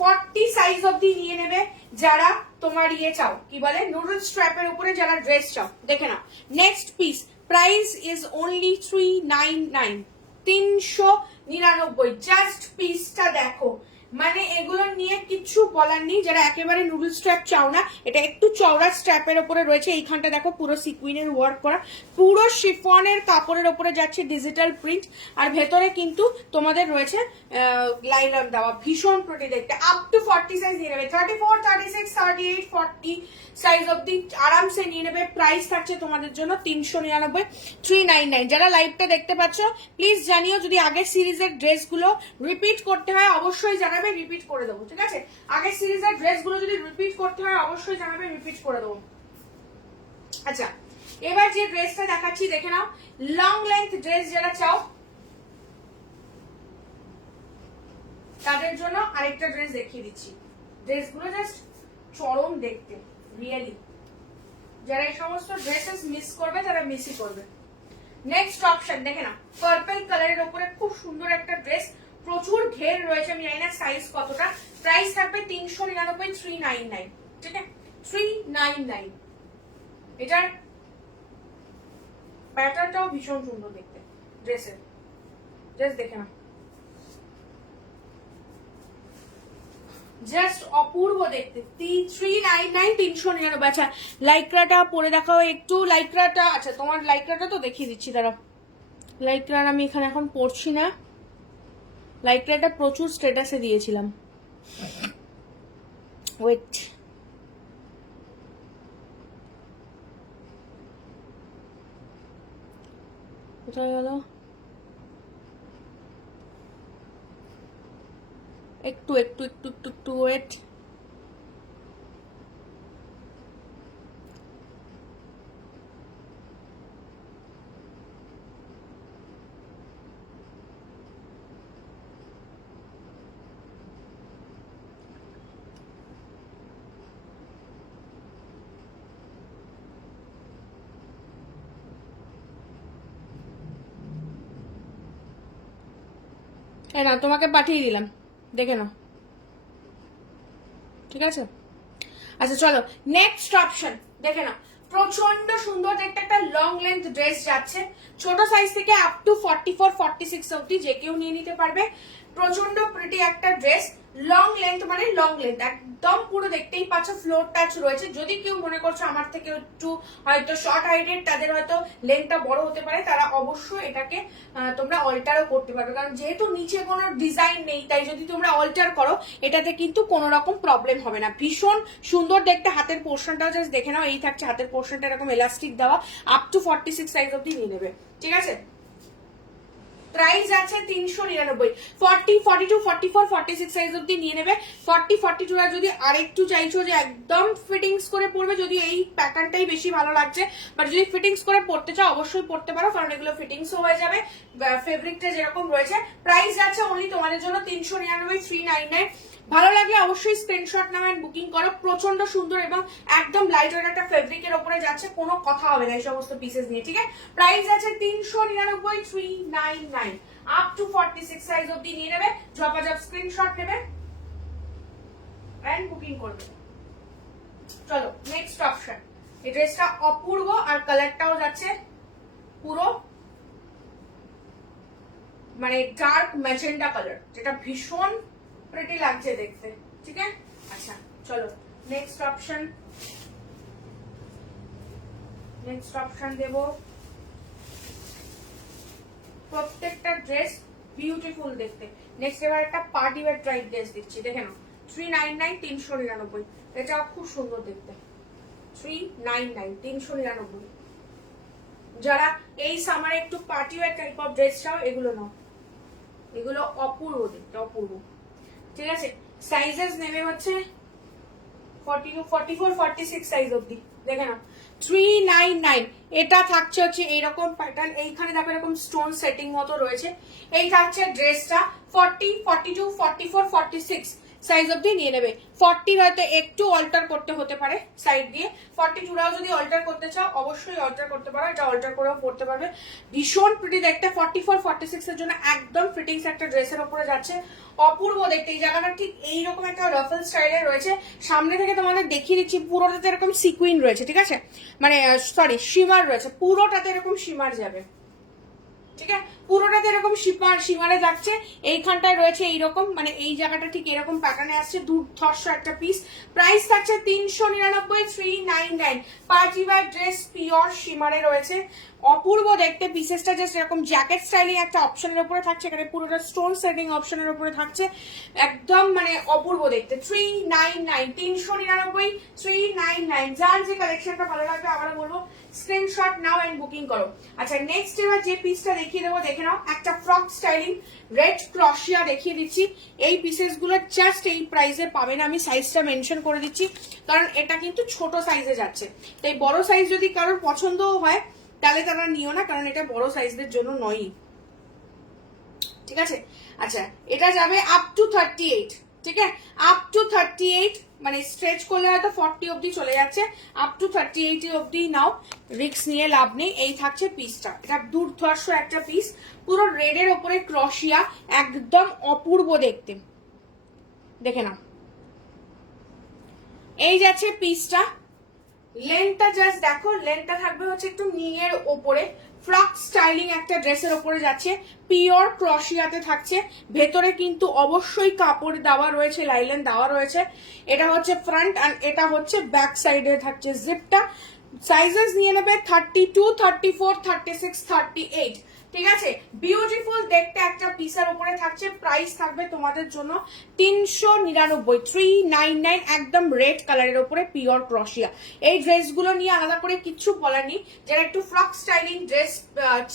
40 সাইজ অবধি নিয়ে নেবে যারা তোমার ইয়ে চাও, কি বলে নুডল স্ট্র্যাপের উপরে যারা ড্রেস চাও। দেখে নাও next piece, price is only 399, 399। Just পিসটা দেখো, মানে এগুলো নিয়ে কিছু বলার নেই। যারা একেবারে নুডল স্ট্র্যাপ চাও না, এটা একটু চওড়া স্ট্র্যাপের উপরে রয়েছে। এইখানটা দেখো পুরো সিকুইনের ওয়ার্ক করা, পুরো শিফনের কাপড়ের উপরে যাচ্ছে ডিজিটাল প্রিন্ট, আর ভেতরে কিন্তু তোমাদের রয়েছে লাইলন দেওয়া, ভীষণ প্রিটি দেখতে। আপ টু 40 সাইজ নিয়ে নেবে, 34, 36, 38, 40 সাইজ অব্দি আরামসে নিয়ে নেবে। প্রাইস থাকছে তোমাদের জন্য 399, 399। যারা লাইভটা দেখতে পাচ্ছ প্লিজ জানিও, যদি আগের সিরিজের ড্রেসগুলো রিপিট করতে হয় অবশ্যই জানাবে, রিপিট করে দেবো। ঠিক আছে, আগের সিরিজের ড্রেসগুলো যদি রিপিট করতে হয় অবশ্যই জানাবে, রিপিট করে দেবো। আচ্ছা এবার যে ড্রেসটা দেখাচ্ছি দেখে নাও, লং লেন্থ ড্রেস যারা চাও তাদের জন্য আরেকটা ড্রেস দেখিয়ে দিচ্ছি। ড্রেসগুলো জাস্ট চরম দেখতে, রিয়েলি। যারা এই সমস্ত ড্রেসেস মিস করবে তারা মিসই করবে। নেক্সট অপশন দেখে না, পার্পল কালারের উপরে খুব সুন্দর একটা ড্রেস, প্রচুর ঘের রয়েছে, আমি জানি না সাইজ কতটা। প্রাইস থাকবে 399, 399, ঠিক আছে 399। এটার প্যাটার্নটাও ভীষণ সুন্দর দেখতে ড্রেসের, জাস্ট দেখে না, জাস্ট অপূর্ব দেখতে। 399, 399। আচ্ছা লাইক্রাটা পরে দেখাও একটু। লাইক্রাটা, আচ্ছা তোমার লাইক্রাটা তো দেখিয়ে দিচ্ছি, দাঁড়াও। লাইক্রার আমি এখানে এখন পড়ছি না, লাইক্রাটা প্রচুর স্ট্যাটাসে দিয়েছিলাম। ওয়েট, কোথায় গেল? একটু একটু একটু একটু একটু ওয়েট। না তোমাকে পাঠিয়ে দিলাম, দেখে নাও, ঠিক আছে। আচ্ছা চলো নেক্সট অপশন দেখে নাও। প্রচন্ড সুন্দর দেখতে একটা লং লেন্থ ড্রেস যাচ্ছে, ছোট সাইজ থেকে আপ টু 44, 46 অব্দি যে কেউ নিয়ে নিতে পারবে। প্রচন্ড প্রিটি একটা ড্রেস, লং লেন্থ মানে লং লেন্থ একদম পুরো দেখতেই পাচ্ছ, ফ্লোর টাচ রয়েছে। যদি কেউ মনে করছো আমার থেকে একটু হয়তো শর্ট হাইটের, তাদের হয়তো লেন্থটা বড় হতে পারে, তারা অবশ্যই এটাকে তোমরা অল্টারও করতে পারবে, কারণ যেহেতু নিচে কোনো ডিজাইন নেই, তাই যদি তোমরা অল্টার করো এটাতে কিন্তু কোনো রকম প্রবলেম হবে না। ভীষণ সুন্দর দেখতে। হাতের পোর্শনটাও জাস্ট দেখে নাও, এই থাকছে হাতের পোর্শনটা এরকম এলাস্টিক দেওয়া, আপ টু 46 সাইজ অব্দি নিয়ে নেবে, ঠিক আছে। প্রাইস আছে 399, 40, 42, 44, 46 সাইজ অব্দি নিয়ে নেবে। 40, 42 যদি আরেকটু চাইছো যে একদম ফিটিংস করে পরবে, যদি এই প্যাটার্নটাই বেশি ভালো লাগছে, বাট যদি ফিটিংস করে পরতে চাও অবশ্যই পরতে পারো, কারণ এগুলো ফিটিংসও হয়ে যাবে, ফেব্রিকটা যেরকম রয়েছে। প্রাইস আছে অনলি তোমাদের জন্য 399, 399। ভালো লাগলে অবশ্যই স্ক্রিনশট নাও এন্ড বুকিং করো। প্রচন্ড সুন্দর এবং একদম লাইট ওয়েট একটা ফেব্রিকের উপরে যাচ্ছে, কোনো কথা হবে না এই সমস্ত পিসেস নিয়ে, ঠিক আছে। প্রাইস আছে 399, 399, আপ টু 46 সাইজ অব্দি নিয়ে নেবে। ঝপাঝপ স্ক্রিনশট নেবে এন্ড বুকিং করবে। চলো নেক্সট অপশন, এই ড্রেসটা অপূর্ব আর কালারটাও যাচ্ছে পুরো মানে ডার্ক ম্যাজেন্ডা কালার, যেটা ভীষণ প্রিটি লাগছে দেখতে, ঠিক আছে। আচ্ছা চলো নেক্সট অপশন দেব। প্রত্যেকটা ড্রেস বিউটিফুল দেখতে। নেক্সট এবার একটা পার্টি ওয়্যার টাইপ ড্রেস দিচ্ছি, দেখে নাও। 399, 399, এটাও খুব সুন্দর দেখতে। 399, 399। যারা এই সামারে একটু party wear type of dress চাও, এগুলো নাও, এগুলো অপূর্ব দেখতে, অপূর্ব, ঠিক আছে। সাইজেস নেবে হচ্ছে 42, 44, 46 সাইজ অব্দি, দেখে না। 399, এটা থাকছে হচ্ছে এইরকম প্যাটার্ন, এইখানে দেখো এরকম স্টোন সেটিং মতো রয়েছে। এই থাকছে ড্রেসটা 40, 42, 44, 46 সাইজ অব্দি নিয়ে নেবে। 40 হয়তো একটু অল্টার করতে হতে পারে সাইড দিয়ে, 42রাও যদি অল্টার করতে চাও অবশ্যই অল্টার করতে পারো, এটা অল্টার করেও পড়তে পারবে। ভীষণ প্রিটি দেখতে। 44, 46 এর জন্য একদম ফিটিংস একটা ড্রেসের উপরে যাচ্ছে, অপূর্ব দেখতে। এই জায়গাটা ঠিক এইরকম একটা রাফল স্টাইলে রয়েছে। সামনে থেকে তোমাদের দেখিয়ে দিচ্ছি, পুরোটাতে এরকম সিকুইন রয়েছে, ঠিক আছে, মানে সরি শিমার রয়েছে, পুরোটাতে এরকম শিমার যাবে, ঠিক আছে। পুরোটাতে এরকম শিমারে যাচ্ছে। এইখানটায় রয়েছে এইরকম, মানে এই জায়গাটা ঠিক এরকম প্যাটার্নে আসছে, দুর্ধর্ষ একটা পিস। প্রাইস থাকছে 399, 399। পার্টি ওয়্যার ড্রেস, পিওর শিমারে রয়েছে, অপূর্ব দেখতে। পিসেসটা জাস্ট এরকম জ্যাকেট স্টাইলিং একটা অপশনের উপরে থাকছে, এখানে পুরোটা স্টোন সেটিং অপশনের উপরে থাকছে, একদম মানে অপূর্ব দেখতে। 399, 399, 399। যার যে কালেকশনটা ভালো লাগবে আবারও বলবো স্ক্রিনশট নাও এন্ড বুকিং করো। আচ্ছা নেক্সট এবার যে পিসটা দেখিয়ে দেবো, দেখে নাও। একটা ফ্রক স্টাইলিং রেড ক্রশিয়া দেখিয়ে দিচ্ছি। এই পিসেস গুলো জাস্ট এই প্রাইসে পাবে না, আমি সাইজটা মেনশন করে দিচ্ছি, কারণ এটা কিন্তু ছোট সাইজে যাচ্ছে। তাই বড় সাইজ যদি কারোর পছন্দও হয় তাহলে তারা নিও না, কারণ এটা বড় সাইজদের জন্য নয়, ঠিক আছে। আচ্ছা এটা যাবে আপ টু 38, ঠিক আছে, আপ টু 38, মানে স্ট্রেচ করলে হয়তো 40 অবধি চলে যাচ্ছে, আপ টু 38 অবধি নাও, রিক্স নিয়ে লাভ নেই। এই থাকছে পিসটা, এটা দুর্ধর্ষ একটা পিস, পুরো রেডের ওপরে ক্রশিয়া, একদম অপূর্ব দেখতে, দেখে নাও। এই যাচ্ছে পিসটা, লেন্থটা জাস্ট দেখো, লেন্থটা থাকবে হচ্ছে একটু নিয়ের ওপরে, ফ্রক স্টাইলিং একটা ড্রেসের ওপরে যাচ্ছে, পিওর ক্রশিয়াতে থাকছে, ভেতরে কিন্তু অবশ্যই কাপড় দেওয়া রয়েছে, লাইলেন দেওয়া রয়েছে। এটা হচ্ছে ফ্রন্ট আর এটা হচ্ছে ব্যাক সাইডে থাকছে জিপটা। সাইজেস নিয়ে নেবে 32, 34, 36, 38, ঠিক আছে। বিউটিফুল দেখতে একটা পিসের উপরে থাকছে, প্রাইস থাকবে তোমাদের জন্য 399, 399, একদম রেড কালারের উপরে পিওর ক্রশিয়া। এই ড্রেসগুলো নিয়ে আলাদা করে কিচ্ছু বলার নেই, যারা একটু ফ্রক স্টাইলিং ড্রেস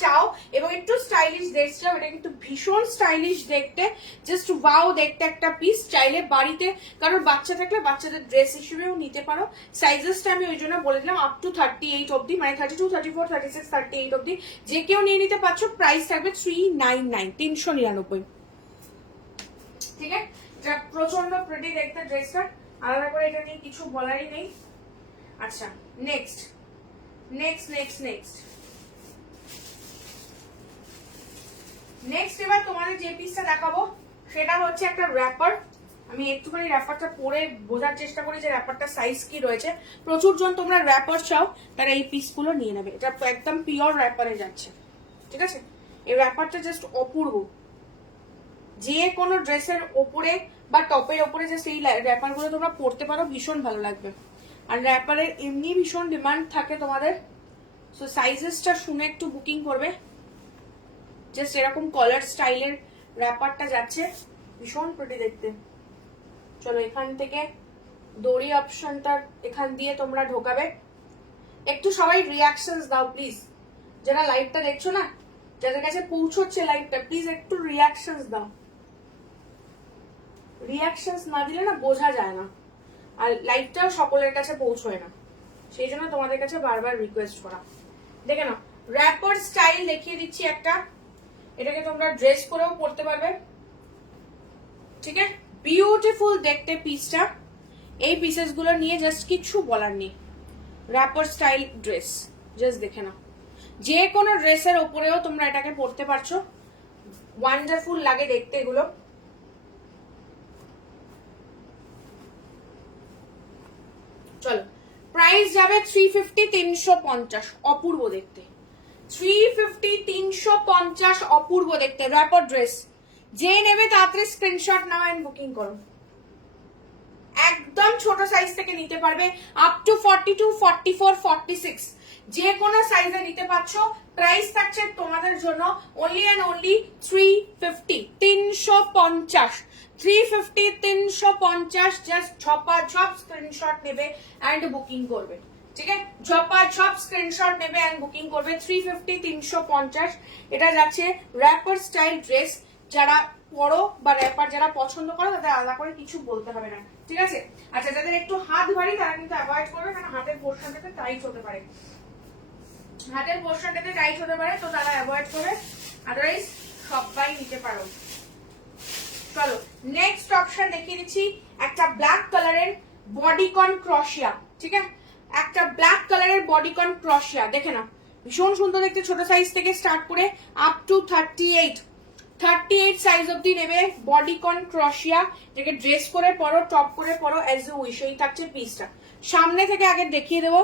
চাও এবং একটু স্টাইলিশ ড্রেস চাও, এটা কিন্তু ভীষণ স্টাইলিশ দেখতে, জাস্ট ওয়াও দেখতে একটা পিস। চাইলে বাড়িতে কারোর বাচ্চা থাকলে বাচ্চাদের ড্রেস হিসেবেও নিতে পারো। সাইজেসটা আমি ওই জন্য বলে দিলাম আপ টু 38 অব্দি, মানে 32, 34, 36, 38 অব্দি যে কেউ নিয়ে নিতে পারছো। প্রাইস থাকবে 399, 399, ঠিক আছে। যা প্রচন্ড প্রিটি দেখতে ড্রেসটা, আলাদা করে এটা নিয়ে কিছু বলারই নেই। আচ্ছা next next next next next এবার তোমাদের যে পিসটা দেখাবো সেটা হচ্ছে একটা র্যাপার। আমি একটুখানি র্যাপারটা পরে বোঝার চেষ্টা করি যে র্যাপারটা সাইজ কি রয়েছে। প্রচুর জন তোমরা র্যাপার চাও, তারা এই পিসগুলো নিয়ে নেবে। এটা একদম পিওর র্যাপারে যাচ্ছে, ঠিক আছে। এই র্যাপারটা জাস্ট অপূর্ব, যে কোনো ড্রেসের ওপরে বা টপের ওপরে জাস্ট এই র্যাপারগুলো তোমরা পরতে পারো, ভীষণ ভালো লাগবে। আর র্যাপারের এমনি ভীষণ ডিমান্ড থাকে তোমাদের, সো সাইজেসটা শুনে একটু বুকিং করবে। জাস্ট এরকম কলার স্টাইলের র্যাপারটা যাচ্ছে, ভীষণ প্রিটি দেখতে। চলো এখান থেকে দড়ি অপশনটা এখান দিয়ে তোমরা ঢোকাবে। একটু সবাই রিয়াকশনস দাও প্লিজ, যারা লাইভটা দেখছো না, যাদের কাছে পৌঁছচ্ছে লাইভটা, প্লিজ একটু রিয়াকশনস দাও। রিয়াকশনস না দিলে না বোঝা যায় না, আর লাইভটাও সকলের কাছে পৌঁছয় না, সেই জন্য তোমাদের কাছে বারবার রিকোয়েস্ট করা। দেখে নাও র্যাপার স্টাইল দেখিয়ে দিচ্ছি একটা, এটাকে তোমরা ড্রেস করেও পরতে পারবে, ঠিক আছে। বিউটিফুল দেখতে পিসটা, এই পিসেস গুলো নিয়ে জাস্ট কিছু বলার নেই। র্যাপার স্টাইল ড্রেস জাস্ট দেখে নাও, যে কোনো ড্রেসের ওপরেও তোমরা এটাকে পরতে পারছো, ওয়ান্ডারফুল লাগে দেখতে এগুলো। চলো প্রাইস যাবে 350, 350, অপূর্ব দেখতে। 350, 350, অপূর্ব দেখতে র্যাপার ড্রেস। যে নেবে তাড়াতাড়ি স্ক্রিনশট নাও এন্ড বুকিং করো। একদম ছোট সাইজ থেকে নিতে পারবে, আপ টু 42, 44, 46, যে কোনো সাইজে নিতে পারছো। প্রাইস থাকছে তোমাদের জন্য অনলি এন্ড অনলি 350, 350, 350, 350। জাস্ট ঝপাঝপ স্ক্রিনশট নেবে এন্ড বুকিং করবে, ঠিক আছে। ঝপাঝপ স্ক্রিনশট নেবে এন্ড বুকিং করবে। 350, 350, এটা যাচ্ছে র্যাপার স্টাইল ড্রেস। যারা পরো বা র্যাপার যারা পছন্দ করো তাদের আলাদা করে কিছু বলতে হবে না, ঠিক আছে। আচ্ছা যাদের একটু হাত ভারী তারা কিন্তু অ্যাভয়েড করবে, কারণ হাতের পোর্শনটাতে টাইট হতে পারে, হাতের পোর্শনটাতে টাইট হতে পারে, তো তারা অ্যাভয়েড করবে, আদারওয়াইজ সবাই নিতে পারো। চলো নেক্সট অপশন দেখিয়ে দিচ্ছি, একটা ব্ল্যাক কালারের বডিকন ক্রশিয়া, ঠিক আছে। একটা ব্ল্যাক কালারের বডিকন ক্রশিয়া, দেখে নাও ভীষণ সুন্দর দেখতে। ছোট সাইজ থেকে স্টার্ট করে আপ টু 38, 38 সাইজ অব্দি নেবে। বডিকন ক্রশিয়া, যেটাকে ড্রেস করে পরো, টপ করে পরো, অ্যাজ ইউ উইশ। এই থাকছে পিসটা, সামনে থেকে আগে দেখিয়ে দেবো।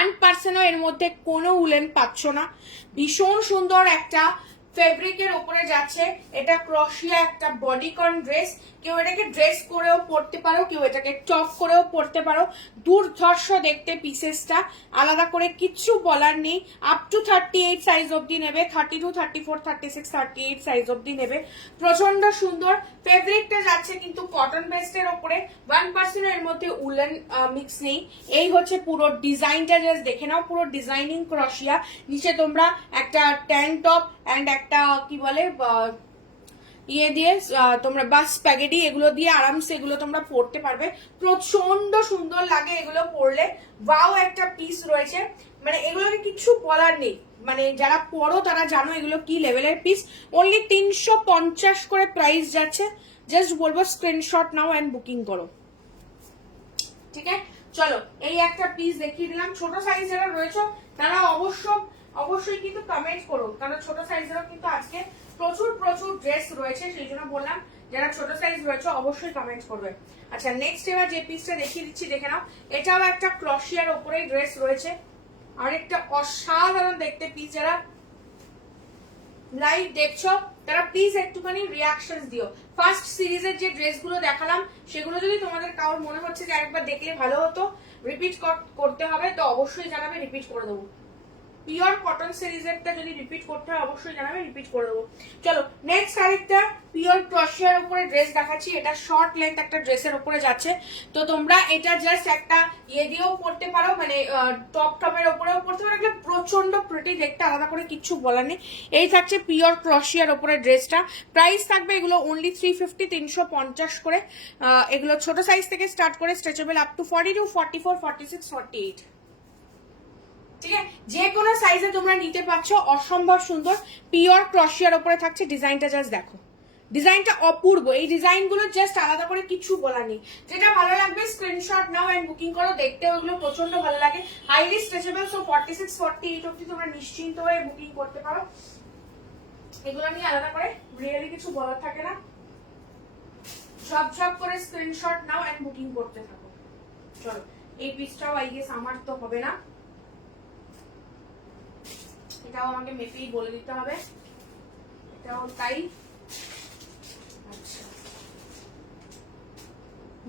1% এর মধ্যে কোনো উলেন পাচ্ছ না, ভীষণ সুন্দর একটা ফেব্রিকের উপরে যাচ্ছে। এটা ক্রশিয়া একটা বডিকন ড্রেস, কেউ এটাকে ড্রেস করেও পরতে পারো, কেউ এটাকে টপ করেও পরতে পারো। দুর্ধর্ষ দেখতে পিসেসটা, আলাদা করে কিচ্ছু বলার নেই। আপ টু 38 সাইজ অব্দি নেবে, 32, 34, 36, 38 সাইজ অব্দি নেবে। প্রচন্ড সুন্দর ফেব্রিকটা যাচ্ছে কিন্তু কটন বেস্টের ওপরে, 1% এর মধ্যে উলেন মিক্স নেই। এই হচ্ছে পুরো ডিজাইনটা, জাস্ট দেখে নাও, পুরো ডিজাইনিং ক্রশিয়া। নিচে তোমরা একটা ট্যাঙ্ক টপ এন্ড একটা কি বলে ইয়ে দিয়ে তোমরা বাস স্প্যাগেটি এগুলো দিয়ে আরামসে এগুলো তোমরা পরতে পারবে। প্রচন্ড সুন্দর লাগে এগুলো পরলে, ওয়াও একটা পিস রয়েছে। মানে এগুলোকে কিছু বলার নেই, মানে যারা পড়ো তারা জানো এগুলো কি লেভেলের পিস। অনলি 350 করে প্রাইস যাচ্ছে, জাস্ট বলবো স্ক্রিনশট নাও এন্ড বুকিং করো, ঠিক আছে? চলো এই একটা পিস দেখিয়ে দিলাম। ছোট সাইজ যারা রয়েছে তারা অবশ্যই কিন্তু কমেন্ট করো, কারণ ছোট সাইজেরও কিন্তু আজকে প্রচুর প্রচুর ড্রেস রয়েছে, সেই জন্য বললাম যারা ছোট সাইজ রয়েছে অবশ্যই কমেন্ট করবে। আচ্ছা নেক্সট এবার যে পিসটা দেখিয়ে দিচ্ছি দেখে নাও, এটাও একটা ক্রশিয়ার ওপরেই ড্রেস রয়েছে, আরেকটা অসাধারণ দেখতে পিস। যারা লাইভ দেখছো তারা প্লিজ একটুখানি রিয়াকশনস দিও। ফার্স্ট সিরিজের যে ড্রেসগুলো দেখালাম সেগুলো যদি তোমাদের কারোর মনে হচ্ছে যে আরেকবার দেখলে ভালো হতো, রিপিট করতে হবে, তো অবশ্যই জানাবে, রিপিট করে দেবো। পিওর কটন সিরিজেরটা যদি রিপিট করতে হয় অবশ্যই জানাবে, রিপিট করে দেবো। চলো নেক্সট আরেকটা পিওর ক্রশিয়ার উপরে ড্রেস দেখাচ্ছি। এটা শর্ট লেন্থ একটা ড্রেসের উপরে যাচ্ছে, তো তোমরা এটা জাস্ট একটা ইয়ে দিয়েও পড়তে পারো, মানে টপের উপরেও পড়তে পারো। এটা প্রচন্ড প্রিটি দেখতে, আলাদা করে কিচ্ছু বলার নেই। এই থাকছে পিওর ক্রশিয়ার উপরে ড্রেসটা। প্রাইস থাকবে এগুলো অনলি 350, 350 করে। এগুলো ছোট সাইজ থেকে স্টার্ট করে স্ট্রেচেবল আপ টু 42, 44, 46, 48, ঠিক আছে? যে কোনো সাইজে তোমরা নিতে পারছো, অসম্ভব সুন্দর পিওর ক্রশিয়ার উপরে থাকছে। ডিজাইনটা জাস্ট দেখো, ডিজাইনটা অপূর্ব। এই ডিজাইনগুলো জাস্ট আলাদা করে কিছু বলার নেই। যেটা ভালো লাগবে স্ক্রিনশট নাও এন্ড বুকিং করো, দেখতে ওগুলো প্রচন্ড ভালো লাগে, হাইলি স্ট্রেচেবল। সো 46, 48 অব্দি তোমরা নিশ্চিন্ত হয়ে বুকিং করতে পারো। এগুলো নিয়ে আলাদা করে রিয়েলি কিছু বলার থাকে না, ঝপঝপ করে স্ক্রিনশট নাও এন্ড বুকিং করতে থাকো। চলো এই পিসটাও আই গেস আমার তো হবে না, এটাও আমাকে মেপেই বলে দিতে হবে, এটাও তাই। আচ্ছা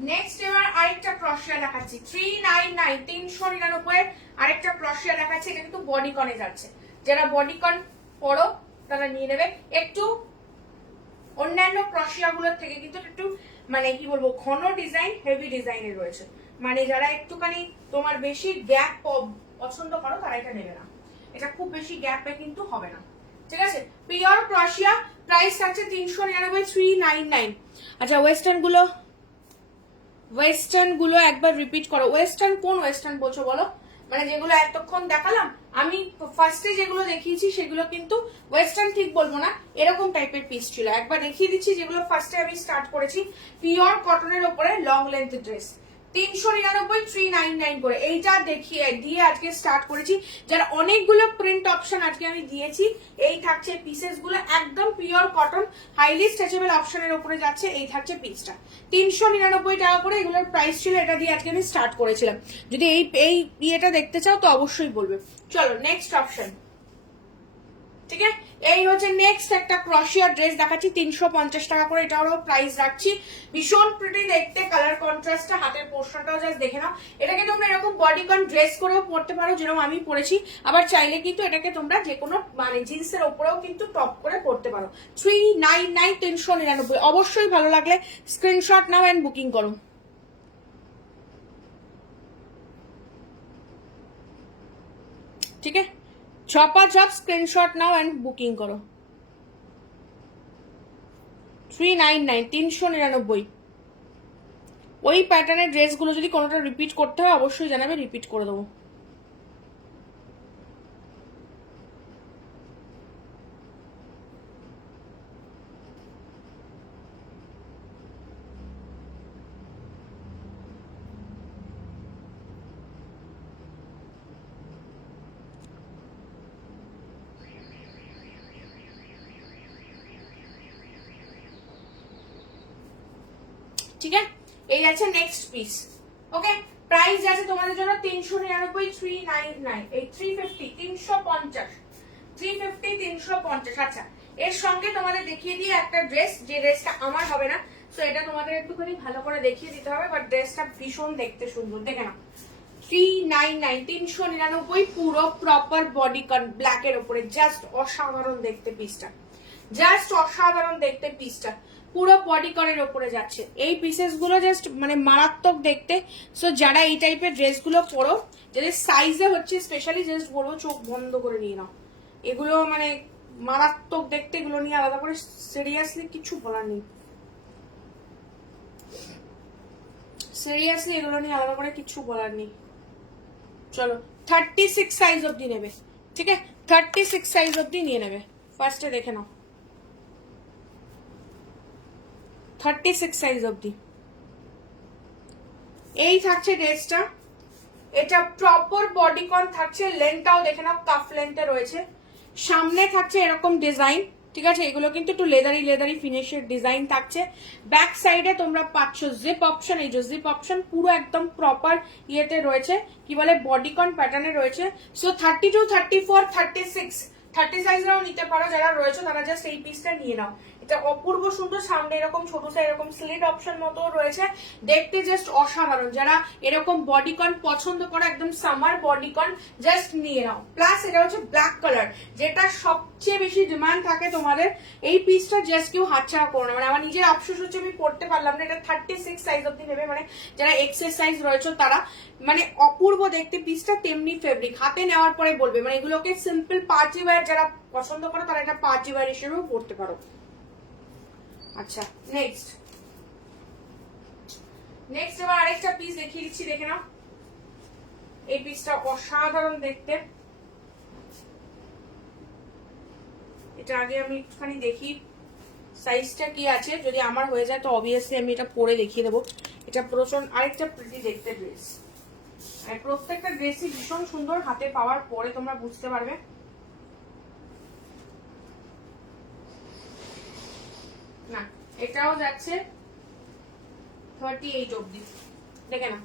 নেক্সট এবার আরেকটা ক্রশিয়া দেখাচ্ছি, 399, 399 আরেকটা ক্রশিয়া দেখাচ্ছি। এটা কিন্তু বডিকনে যাচ্ছে, যারা বডিকন পড়ো তারা নিয়ে নেবে। একটু অন্যান্য ক্রশিয়া গুলোর থেকে কিন্তু একটু মানে কি বলবো ঘন ডিজাইন, হেভি ডিজাইনের রয়েছে। মানে যারা একটুখানি তোমার বেশি গ্যাপ পছন্দ করো তারা এটা নেবে না, এটা খুব বেশি গ্যাপে কিন্তু হবে না, ঠিক আছে? পিওর ক্রশিয়া, প্রাইস আছে 399, 399। আচ্ছা ওয়েস্টার্ন গুলো একবার রিপিট করো। ওয়েস্টার্ন কোন ওয়েস্টার্ন বলছো বলো? মানে যেগুলো এতক্ষণ দেখালাম আমি ফার্স্টে যেগুলো দেখিয়েছি সেগুলো কিন্তু ওয়েস্টার্ন ঠিক বলবো না, এরকম টাইপের পিস ছিল। একবার দেখিয়ে দিচ্ছি যেগুলো ফার্স্টে আমি স্টার্ট করেছি। পিওর কটনের উপরে লং লেন্থ ড্রেস, 399, 399 করে এইটা দেখিয়ে দিয়ে আজকে স্টার্ট করেছি। যার অনেকগুলো প্রিন্ট অপশন আজকে আমি দিয়েছি। এই থাকছে পিসেস গুলো, একদম পিওর কটন হাইলি স্ট্রেচেবল অপশনের উপরে যাচ্ছে। এই থাকছে পিসটা 399 টাকা করে এগুলোর প্রাইস ছিল। এটা দিয়ে আজকে আমি স্টার্ট করেছিলাম। যদি এই ইয়েটা দেখতে চাও তো অবশ্যই বলবে। চলো নেক্সট অপশন, ঠিক আছে? এই হচ্ছে নেক্সট একটা ক্রশিয়ার ড্রেস দেখাচ্ছি, 350 টাকা করে এটারও প্রাইস রাখছি। ভীষণ প্রিটি দেখতে, কালার কন্ট্রাস্টটা, হাতের পোর্শনটাও জাস্ট দেখে নাও। এটাকে তোমরা এরকম বডিকন ড্রেস করেও পরতে পারো যেরকম আমি পরেছি, আবার চাইলে কিন্তু এটাকে তোমরা যে কোনো মানে জিন্সের ওপরেও কিন্তু টপ করে পরতে পারো। 399, 399। অবশ্যই ভালো লাগলে স্ক্রিনশট নাও এন্ড বুকিং করো, ঠিক আছে? ঝপাঝপ স্ক্রিনশট নাও এন্ড বুকিং করো। 399, 399। ওই প্যাটার্নের ড্রেসগুলো যদি কোনোটা রিপিট করতে হয় অবশ্যই জানাবে, রিপিট করে দেবো। ঠিক আছে, এই আছে নেক্সট পিস। ওকে, প্রাইস আছে তোমাদের জন্য 399, 399, এই 350, 350, 350, 350। আচ্ছা এর সঙ্গে তোমাদের দেখিয়ে দিয়ে একটা ড্রেস, যে ড্রেসটা আমার হবে না, তো এটা তোমাদের একটুখানি ভালো করে দেখিয়ে দিতে হবে, বাট ড্রেসটা ভীষণ দেখতে সুন্দর, দেখে নাও। 399, 399 পুরো প্রপার বডিকন ব্ল্যাক এর উপরে, জাস্ট অসাধারণ দেখতে পিসটা, জাস্ট অসাধারণ দেখতে পিসটা পুরো বডিকনের উপরে যাচ্ছে। এই পিসেস গুলো জাস্ট মানে মারাত্মক দেখতে। সো যারা এই টাইপের ড্রেস গুলো পরো, যাদের সাইজে হচ্ছে স্পেশালি, জাস্ট বলবো চোখ বন্ধ করে নিয়ে নাও। এগুলো মানে মারাত্মক দেখতে, এগুলো নিয়ে আলাদা করে সিরিয়াসলি কিছু বলার নেই, সিরিয়াসলি এগুলো নিয়ে আলাদা করে কিছু বলার নেই। চলো 36 সাইজ অবধি নেবে, ঠিক আছে? 36 সাইজ অবধি নিয়ে নেবে। ফার্স্টে দেখে নাও, 36 সাইজ অবধি এই থাকছে ড্রেসটা। এটা প্রপার বডিকন থাকছে, লেন্থটাও দেখে নাও কাফ লেন্থে রয়েছে। সামনে থাকছে এরকম ডিজাইন, ঠিক আছে? এগুলো কিন্তু একটু লেদারি ফিনিশের ডিজাইন থাকছে। ব্যাক সাইডে তোমরা পাচ্ছ জিপ অপশন, এই যে জিপ অপশন পুরো একদম প্রপার ইয়েতে রয়েছে, কি বলে বডিকন প্যাটার্নে রয়েছে। সো 32, 34, 36, 30 সাইজরাও নিতে পারো যারা রয়েছে, তারা জাস্ট এই পিসটা নিয়ে নাও। এটা অপূর্ব সুন্দর, সামনে এরকম ছোট সাইজ এরকম স্লিট অপশন মতো রয়েছে, দেখতে জাস্ট অসাধারণ। যারা এরকম বডিকন পছন্দ করো, একদম সামার বডিকন, জাস্ট নিয়ে নাও। প্লাস এটা হচ্ছে ব্ল্যাক কালার, যেটা সবচেয়ে বেশি ডিমান্ড থাকে তোমাদের। এই পিসটা জাস্ট কেউ হাতছাড়া করো না। মানে আমার নিজের আফসোস হচ্ছে আমি পড়তে পারলাম না। এটা 36 সাইজ অব্দি নেবে, মানে যারা এক্সেস সাইজ রয়েছে তারা। মানে অপূর্ব দেখতে পিসটা, তেমনি ফেব্রিক। হাতে নেওয়ার পরে বলবে, মানে এগুলোকে সিম্পল পার্টি ওয়্যার যারা পছন্দ করো তারা এটা পার্টি ওয়্যার হিসেবেও পড়তে পারো। আচ্ছা, নেক্সট এবার আরেকটা পিস দেখিয়ে দিচ্ছি, দেখে নাও। এই পিসটা অসাধারণ দেখতে। এটা আগে আমি একটুখানি দেখি সাইজটা কি আছে, যদি আমার হয়ে যায় তো অবভিয়াসলি আমি এটা পরে দেখিয়ে দেবো। এটা প্রচন্ড আরেকটা প্রিটি দেখতে ড্রেস, আর প্রত্যেকটা ড্রেসই ভীষণ সুন্দর। হাতে পাওয়ার পরে তোমরা বুঝতে পারবে। না, এটাও যাচ্ছে 38 অবধি, দেখে না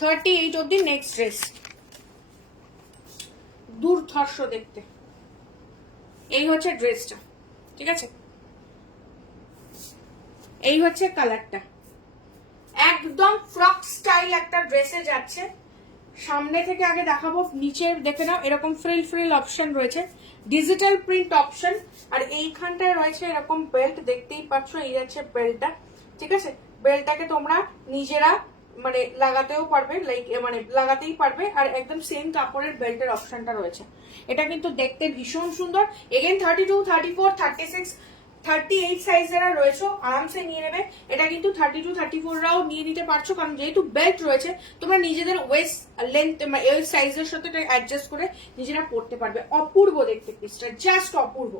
38 অবধি। নেক্সট ড্রেস দুর্ধর্ষ দেখতে, এই হচ্ছে ড্রেসটা, ঠিক আছে? এই হচ্ছে কালারটা, একদম ফ্রক স্টাইল একটা ড্রেসে যাচ্ছে। সামনে থেকে আগে দেখাবো, নিচের দেখে নাও এরকম ফ্রিল অপশন রয়েছে, ডিজিটাল প্রিন্ট অপশন। আর এইখানটায় রয়েছে এরকম বেল্ট, দেখতেই পাচ্ছ, এই যাচ্ছে বেল্টটা, ঠিক আছে? বেল্টটাকে তোমরা নিজেরা মানে লাগাতেও পারবে, মানে লাগাতেই পারবে। আর একদম সেম কাপড়ের বেল্টের অপশনটা রয়েছে। এটা কিন্তু দেখতে ভীষণ সুন্দর। এগেন 32, 34, 36, 38 সাইজ যারা রয়েছে আরামসে নিয়ে নেবে। এটা কিন্তু 32, 34 রাও নিয়ে নিতে পারছো, কারণ যেহেতু বেল্ট রয়েছে তোমরা নিজেদের ওয়েস্ট লেন্থ এই সাইজের সাথে অ্যাডজাস্ট করে নিজেরা পড়তে পারবে। অপূর্ব দেখতে পিসটা, জাস্ট অপূর্ব।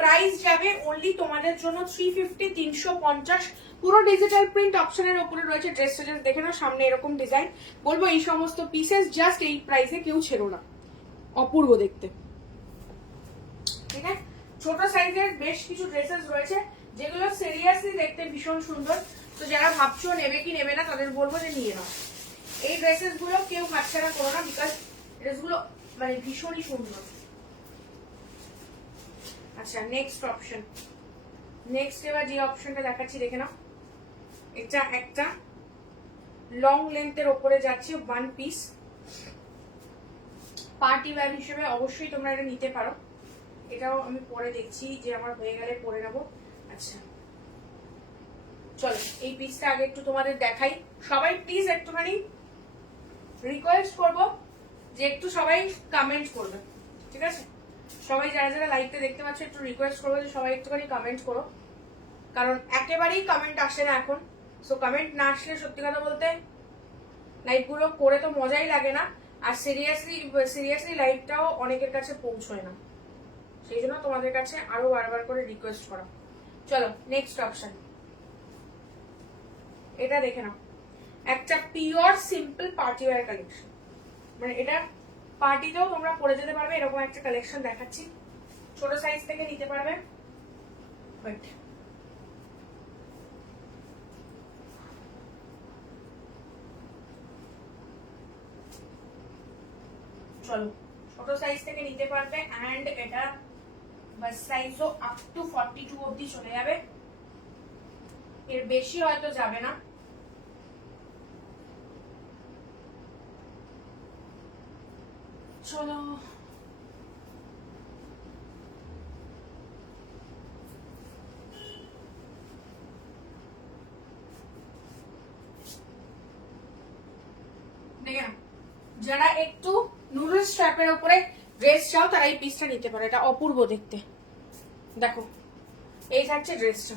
প্রাইস যাবে অনলি তোমাদের জন্য 350, 350। পুরো ডিজিটাল প্রিন্ট অপশনের উপরে রয়েছে ড্রেসটা। জাস্ট দেখে নাও, সামনে এরকম ডিজাইন। বলবো এই সমস্ত পিসেস জাস্ট এই প্রাইসে কেউ ছেড়ো না, অপূর্ব দেখতে, ঠিক আছে? ছোট সাইজের বেশ কিছু ড্রেসেস রয়েছে যেগুলো সিরিয়াসলি দেখতে ভীষণ সুন্দর। তো যারা ভাবছো নেবে কি নেবে না, তাদের বলবো যে নিয়ে নাও। এই ড্রেসেস গুলো কেউ হাতছাড়া করো না, বিকজ ড্রেসগুলো মানে ভীষণই সুন্দর। আচ্ছা, নেক্সট অপশন। নেক্সট এবার যে অপশনটা দেখাচ্ছি দেখে নাও। এটা একটা লং লেন্থের ওপরে যাচ্ছে, ওয়ান পিস পার্টি ওয়্যার হিসেবে অবশ্যই তোমরা এটা নিতে পারো। এটাও আমি পরে দেখছি যে আমার হয়ে গেলে পরে নেবো। আচ্ছা, চলো এই পিসটা আগে একটু তোমাদের দেখাই। সবাই প্লিজ একটুখানি রিকোয়েস্ট করবো যে একটু সবাই কমেন্ট করবে, ঠিক আছে? সবাই যারা যারা লাইভটা দেখতে পাচ্ছ একটু রিকোয়েস্ট করবো যে সবাই একটুখানি কমেন্ট করো, কারণ একেবারেই কমেন্ট আসে না এখন। সো কমেন্ট না আসলে সত্যি কথা বলতে লাইভগুলো করে তো মজাই লাগে না, আর সিরিয়াসলি লাইভটাও অনেকের কাছে পৌঁছয় না। সেই জন্য তোমাদের কাছে আরো বারবার করে রিকোয়েস্ট করা। চলো নেক্সট অপশন, এটা দেখে নাও। একটা pure simple party wear collection, মানে এটা পার্টিতেও তোমরা পরে যেতে পারবে, এরকম একটা কালেকশন দেখাচ্ছি। ছোট সাইজ থেকে নিতে পারবে। বাট চলো, ছোট সাইজ থেকে নিতে পারবে। অ্যান্ড এটা বাস সাইজও আপ টু 42 অবধি চলে যাবে, এর বেশি হয়তো যাবে না। চলো যারা একটু নুডলস স্ট্র্যাপের উপরে ড্রেস চাও তারা এই পিসটা নিতে পারো। এটা অপূর্ব দেখতে, দেখো এই থাকছে ড্রেসটা,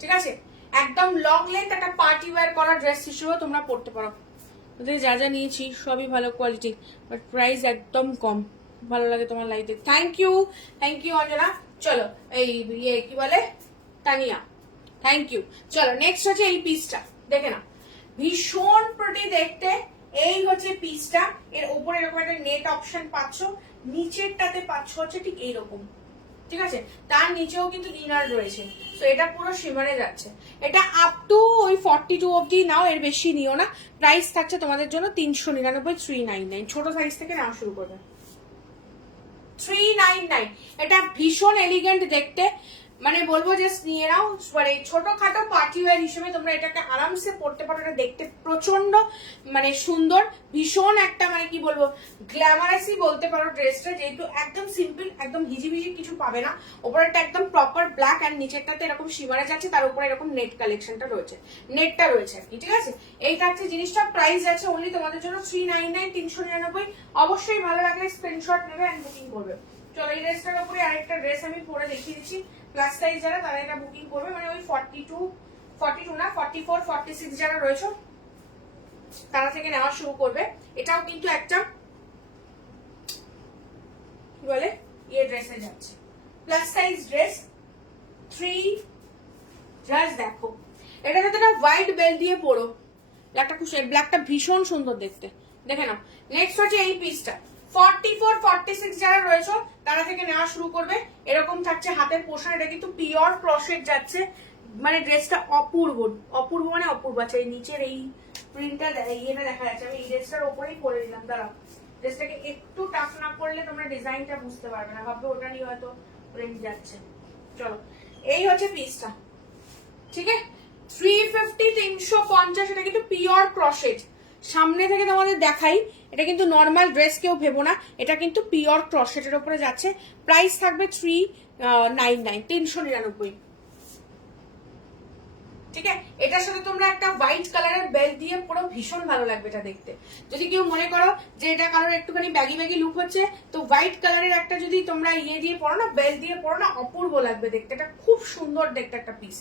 ঠিক আছে? একদম লং লেন্থ একটা পার্টি ওয়্যার করা ড্রেস হিসেবেও তোমরা পরতে পারো। ওদের যা যা নিয়েছি সবই ভালো কোয়ালিটি, বাট প্রাইস একদম কম। ভালো লাগে তোমার লাইটে। Thank you Anjana. চলো এই ইয়ে কি বলে তানিয়া, থ্যাংক ইউ। চলো নেক্সট হচ্ছে এই পিসটা, দেখে না ভীষণ প্রতি দেখতে। এই হচ্ছে পিসটা, এর উপরে এরকম একটা নেট অপশন পাচ্ছ, নিচেরটাতে পাচ্ছ হচ্ছে ঠিক এইরকম, ঠিক আছে? তার নিচেও কিন্তু ইনার রয়েছে। তো এটা পুরো শিমারে যাচ্ছে। এটা আপ টু ওই 42 অবধি নাও, এর বেশি নিও না। প্রাইস থাকছে তোমাদের জন্য 399, 399। ছোট সাইজ থেকে নাও শুরু করবে 399। এটা ভীষণ এলিগেন্ট দেখতে, মানে বলবো যে নিয়ে নাও। মানে ছোটখাটো পার্টি ওয়্যার হিসেবে তোমরা এটাকে আরামসে পড়তে পারো। এটা দেখতে প্রচন্ড মানে সুন্দর, ভীষণ একটা মানে কি বলবো গ্ল্যামারাসই বলতে পারো ড্রেসটা, যেহেতু একদম সিম্পল, একদম হিজিবিজি কিছু পাবে না। ওপরেরটা একদম প্রপার ব্ল্যাক অ্যান্ড নিচেরটাতে এরকম শিমারে যাচ্ছে, তার উপরে এরকম নেট কালেকশনটা রয়েছে, নেটটা রয়েছে আর কি, ঠিক আছে? এইটা হচ্ছে জিনিসটা। প্রাইস আছে অনলি তোমাদের জন্য 399, 399। অবশ্যই ভালো লাগলে স্ক্রিনশট নেবে অ্যান্ড বুকিং করবে। চলো এই ড্রেসটার উপরে আরেকটা ড্রেস আমি পরে দেখিয়ে দিচ্ছি। প্লাস সাইজ যারা তারা এটা বুকিং করবে, মানে ওই 42 না 44 46 যারা রয়েছে তারা থেকে নেওয়া শুরু করবে। এটাও কিন্তু একটা কি বলে ইয়ে ড্রেসে যাচ্ছে, প্লাস সাইজ ড্রেস 3। জাস্ট দেখো এটা যাতে না হোয়াইট বেল দিয়ে পরো, ব্ল্যাকটা খুব, ব্ল্যাকটা ভীষণ সুন্দর দেখতে, দেখে নাও। নেক্সট হচ্ছে এই পিসটা 44 46 যারা রয়েছে তারা থেকে নেওয়া শুরু করবে। এরকম থাকছে হাতের পোর্শন, এটা কিন্তু পিওর ক্রশেট যাচ্ছে, মানে ড্রেসটা অপূর্ব, অপূর্ব মানে অপূর্ব। আছে এই নিচের এই প্রিন্টটা ইয়েটা দেখা যাচ্ছে, আমি এই ড্রেসটার ওপরেই করে দিলাম। দাঁড়াও, ড্রেসটাকে একটু টাফ না করলে তোমরা ডিজাইনটা বুঝতে পারবে না, ভাববে ওটা নিয়ে হয়তো প্রিন্ট যাচ্ছে। চলো এই হচ্ছে পিসটা, ঠিক আছে? 350 350। এটা কিন্তু পিওর ক্রশেট। সামনে থেকে তোমাদের দেখাই, এটা কিন্তু নর্মাল ড্রেস কেউ ভেবো না, এটা কিন্তু পিওর ক্রশেটের উপরে যাচ্ছে। প্রাইস থাকবে 399, 399, ঠিক আছে? এটার সাথে তোমরা একটা হোয়াইট কালারের বেল্ট দিয়ে পুরো ভীষণ ভালো লাগবে এটা দেখতে। যদি কেউ মনে করো যে এটা কালার একটুখানি ব্যাগি ব্যাগি লুক হচ্ছে, তো হোয়াইট কালারের একটা যদি তোমরা ইয়ে দিয়ে পরো না, বেল্ট দিয়ে পরো না, অপূর্ব লাগবে দেখতে। এটা খুব সুন্দর দেখতে একটা পিস।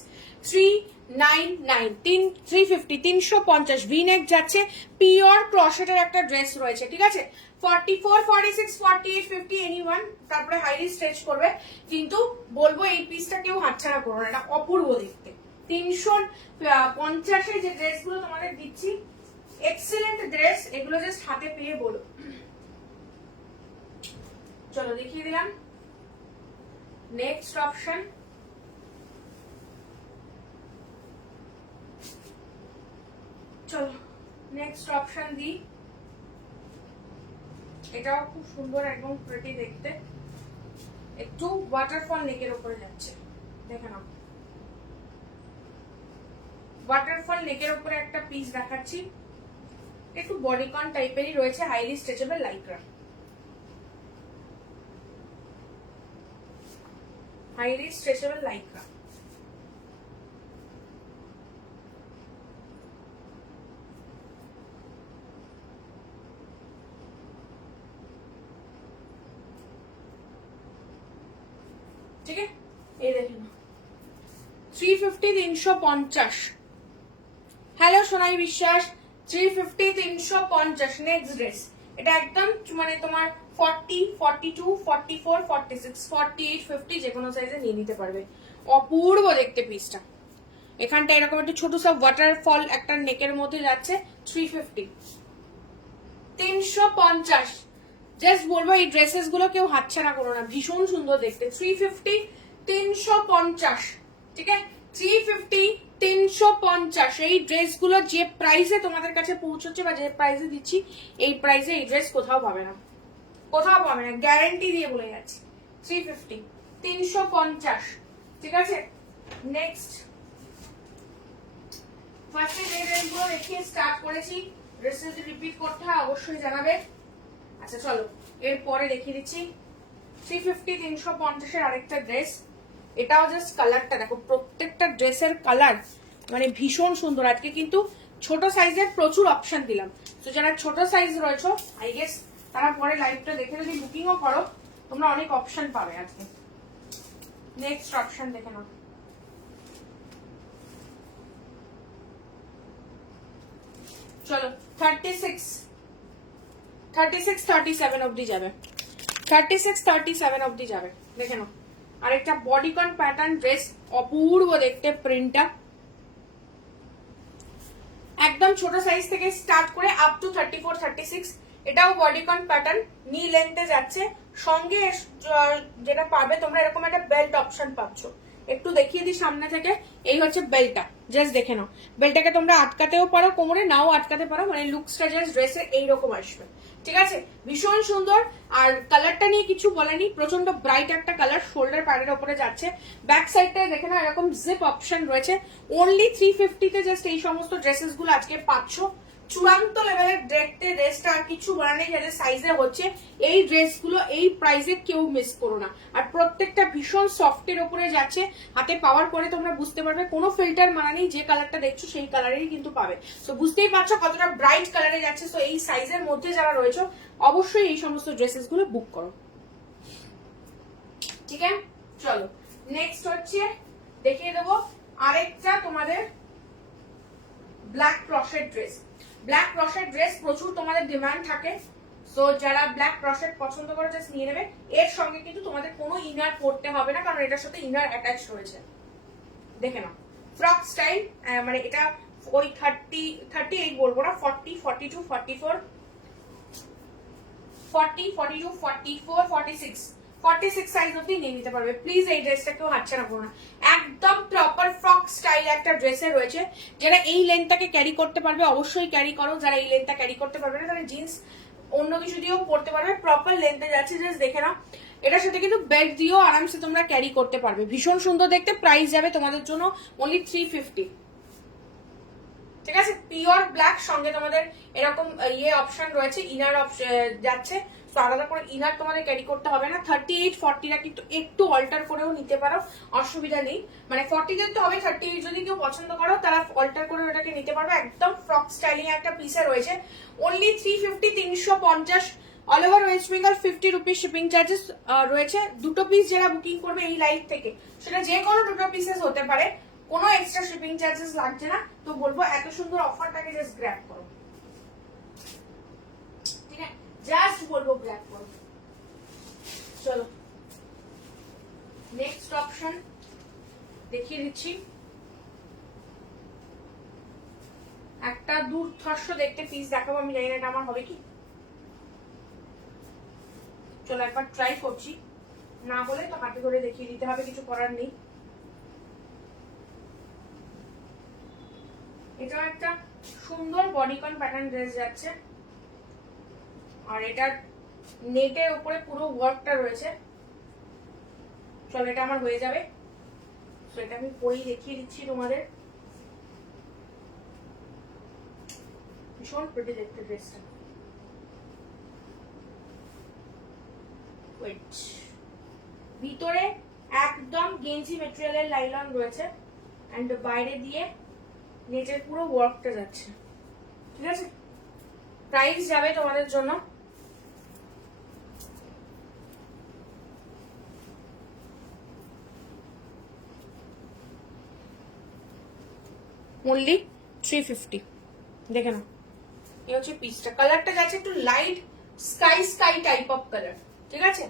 399, 350, 350 ভিনেক যাচ্ছে, পিওর ক্রশেটের একটা ড্রেস রয়েছে, ঠিক আছে? 44 46 48 50 এনিওয়ান, তারপরে হাইলি স্ট্রেচ করবে। কিন্তু বলবো এই পিসটা কেউ হাতছাড়া করো না, এটা অপূর্ব দেখতে। 350 যে ড্রেসগুলো তোমাদের দিচ্ছি, এক্সেলেন্ট ড্রেস, এগুলো জাস্ট হাতে পেয়ে বলো। চলো দেখিয়ে দিলাম নেক্সট অপশন। চলো নেক্সট অপশন দিই। এটাও খুব সুন্দর, একদম প্রিটি দেখতে, একটু ওয়াটারফল নেকের উপরে যাচ্ছে, দেখে নাও। ওয়াটারফল নেকের উপরে একটা পিস দেখাচ্ছি, একটু বডিকন টাইপেরই রয়েছে, highly stretchable Lycra, highly stretchable Lycra. ঠিক আছে, এই দেখুন 350 350। হ্যালো সোনাই বিশ্বাস, 350 350 নেক্সট ড্রেস। এটা একদম মানে তোমার 40 42 44 46 48 50 যে কোনো সাইজে নিয়ে নিতে পারবে। অপূর্ব দেখতে পিসটা। এখানটা এরকম একটা ছোট সব ওয়াটারফল একটা নেকের মধ্যে যাচ্ছে। 350 350। জাস্ট বলবো এই ড্রেসেস গুলো কেউ হাতছাড়া করো না, ভীষণ সুন্দর দেখতে। 350 350, ঠিক আছে? 350 350 এই ড্রেসগুলো যে প্রাইসে তোমাদের কাছে পৌঁছচ্ছে বা যে প্রাইসে দিচ্ছি, এই প্রাইসে এই ড্রেস কোথাও পাবে না, কোথাও পাবে না, গ্যারান্টি দিয়ে বলে যাচ্ছি। 350 350, ঠিক আছে? নেক্সট ফার্স্টে যে ড্রেসগুলো দেখিয়ে স্টার্ট করেছি, ড্রেস যদি রিপিট করতে হয় অবশ্যই জানাবে। আচ্ছা চলো এরপরে দেখিয়ে দিচ্ছি 350 350 এর আরেকটা ড্রেস। এটাও জাস্ট কালারটা দেখো, প্রত্যেকটা ড্রেসের কালার মানে ভীষণ সুন্দর। আজকে কিন্তু ছোট সাইজের প্রচুর অপশন দিলাম, তো যারা ছোট সাইজ রয়েছে আই গেস তারা পরে লাইভটা দেখে যদি বুকিংও করো তোমরা অনেক অপশন পাবে আজকে। নেক্সট অপশন দেখে নাও। চলো 36 36 37 অবধি যাবে, 36 37 অবধি যাবে। দেখে নাও আরেকটা বডিকন প্যাটার্ন ড্রেস, অপূর্ব দেখতে প্রিন্টটা, একদম ছোট সাইজ থেকে স্টার্ট করে আপ টু 34 36। এটাও বডিকন প্যাটার্ন, নি লেন্থে যাচ্ছে। সঙ্গে যেটা পাবে তোমরা এরকম একটা বেল্ট অপশন পাচ্ছ। একটু দেখিয়ে দিই সামনে থেকে, এই হচ্ছে বেল্টটা, জাস্ট দেখে নাও। বেল্টটাকে তোমরা আটকাতেও পারো কোমরে, নাও আটকাতে পারো, মানে লুকসটা জাস্ট ড্রেসের এইরকম আসবে। ঠিক আছে, ভীষণ সুন্দর। আর কালারটা নিয়ে কিছু বলেনি, প্রচন্ড ব্রাইট একটা কালার, শোল্ডার প্যাডের উপরে যাচ্ছে। ব্যাক সাইডটায় দেখে নাও এরকম জিপ অপশন রয়েছে। অনলি 350 তে জাস্ট এই সমস্ত ড্রেসেস গুলো আজকে পাচ্ছ। চূড়ান্ত লেভেলের দেখতে ড্রেসটা, আর কিছু বলা নেই, যাদের সাইজে হচ্ছে এই ড্রেসগুলো এই প্রাইসে কেউ মিস করো না। আর প্রত্যেকটা ভীষণ সফটের উপরে যাচ্ছে, হাতে পাওয়ার পরে তোমরা বুঝতে পারবে কোনো ফিল্টার মারা নেই, যে কালারটা দেখছো সেই কালারেরই কিন্তু পাবে। তো বুঝতেই পারছো কতটা ব্রাইট কালারে যাচ্ছে। তো এই সাইজের মধ্যে যারা রয়েছে অবশ্যই এই সমস্ত ড্রেসেস গুলো বুক করো। ঠিক আছে, চলো নেক্সট হচ্ছে দেখিয়ে দেবো আরেকটা তোমাদের ব্ল্যাক ক্রশেড ড্রেস। ব্ল্যাক ক্রশেড ড্রেস প্রচুর তোমাদের ডিমান্ড থাকে, সো যারা ব্ল্যাক ক্রশেড পছন্দ করে জাস্ট নিয়ে নেবে। এর সঙ্গে কিন্তু তোমাদের কোনো ইনার পড়তে হবে না, কারণ এটার সাথে ইনার অ্যাটাচ রয়েছে। দেখে নাও ফ্রক স্টাইল, মানে এটা ওই 38 বলবো না, 40 42 44 40 42 44 46 46 সাইজ অবধি নিয়ে নিতে পারবে। প্লিজ এই ড্রেসটা কেউ হাতছাড়া করো না, একদম প্রপার ফ্রক স্টাইল একটা ড্রেসে রয়েছে। যারা এই লেন্থটাকে ক্যারি করতে পারবে অবশ্যই ক্যারি করো, যারা এই লেন্থটা ক্যারি করতে পারবে না তারা জিন্স অন্য কিছু দিয়েও পড়তে পারবে। প্রপার লেন্থে যাচ্ছে, জাস্ট দেখে নাও। এটার সাথে কিন্তু বেল্ট দিয়েও আরামসে তোমরা ক্যারি করতে পারবে, ভীষণ সুন্দর দেখতে। প্রাইস যাবে তোমাদের জন্য অনলি 350। ঠিক আছে, পিওর ব্ল্যাক, সঙ্গে তোমাদের এরকম ইয়ে অপশন রয়েছে, ইনার অপশন যাচ্ছে। তো আলাদা করে ইনার তোমাদের ক্যারি করতে হবে না। 38 40টা কিন্তু একটু অল্টার করেও নিতে পারো, অসুবিধা নেই। মানে 40 তো হবে, 38 যদি কেউ পছন্দ করো তারা অল্টার করে ওটাকে নিতে পারবে। একদম ফ্রক স্টাইলিং একটা পিসে রয়েছে, only 350 350 all over West Bengal. 50 rupees shipping charges রয়েছে। দুটো পিস যারা বুকিং করবে এই লাইভ থেকে, সেটা যে কোনো দুটো পিসেস হতে পারে, কোনো এক্সট্রা শিপিং চার্জেস লাগছে না। তো বলবো এত সুন্দর অফারটাকে জাস্ট গ্র্যাব করো, ঠিক আছে, জাস্ট বলবো গ্র্যাব করো। চলো নেক্সট অপশন দেখিয়ে দিচ্ছি, একটা দুর্ধর্ষ দেখতে পিস দেখাবো। আমি জানি না এটা আমার হবে কি, চলো একবার ট্রাই করছি, না হলে তো হাতে ধরে দেখিয়ে দিতে হবে, কিছু করার নেই। এটাও একটা সুন্দর বডিকন প্যাটার্ন ড্রেস যাচ্ছে, আর এটার নেটের উপরে পুরো ওয়ার্কটা রয়েছে। চলো এটা আমার হয়ে যাবে, তো এটা আমি পরেই দেখিয়ে দিচ্ছি তোমাদের। ভীষণ প্রিটি দেখতে ড্রেসটা। ওয়েট, ভিতরে একদম গেঞ্জি মেটেরিয়ালের লাইলন রয়েছে, এন্ড বাইরে দিয়ে নেটের পুরো ওয়ার্কটা যাচ্ছে। ঠিক আছে, প্রাইস যাবে তোমাদের জন্য অনলি 350। দেখে নাও, এই হচ্ছে পিসটা। কালারটা যাচ্ছে একটু light sky type of colour. ঠিক আছে,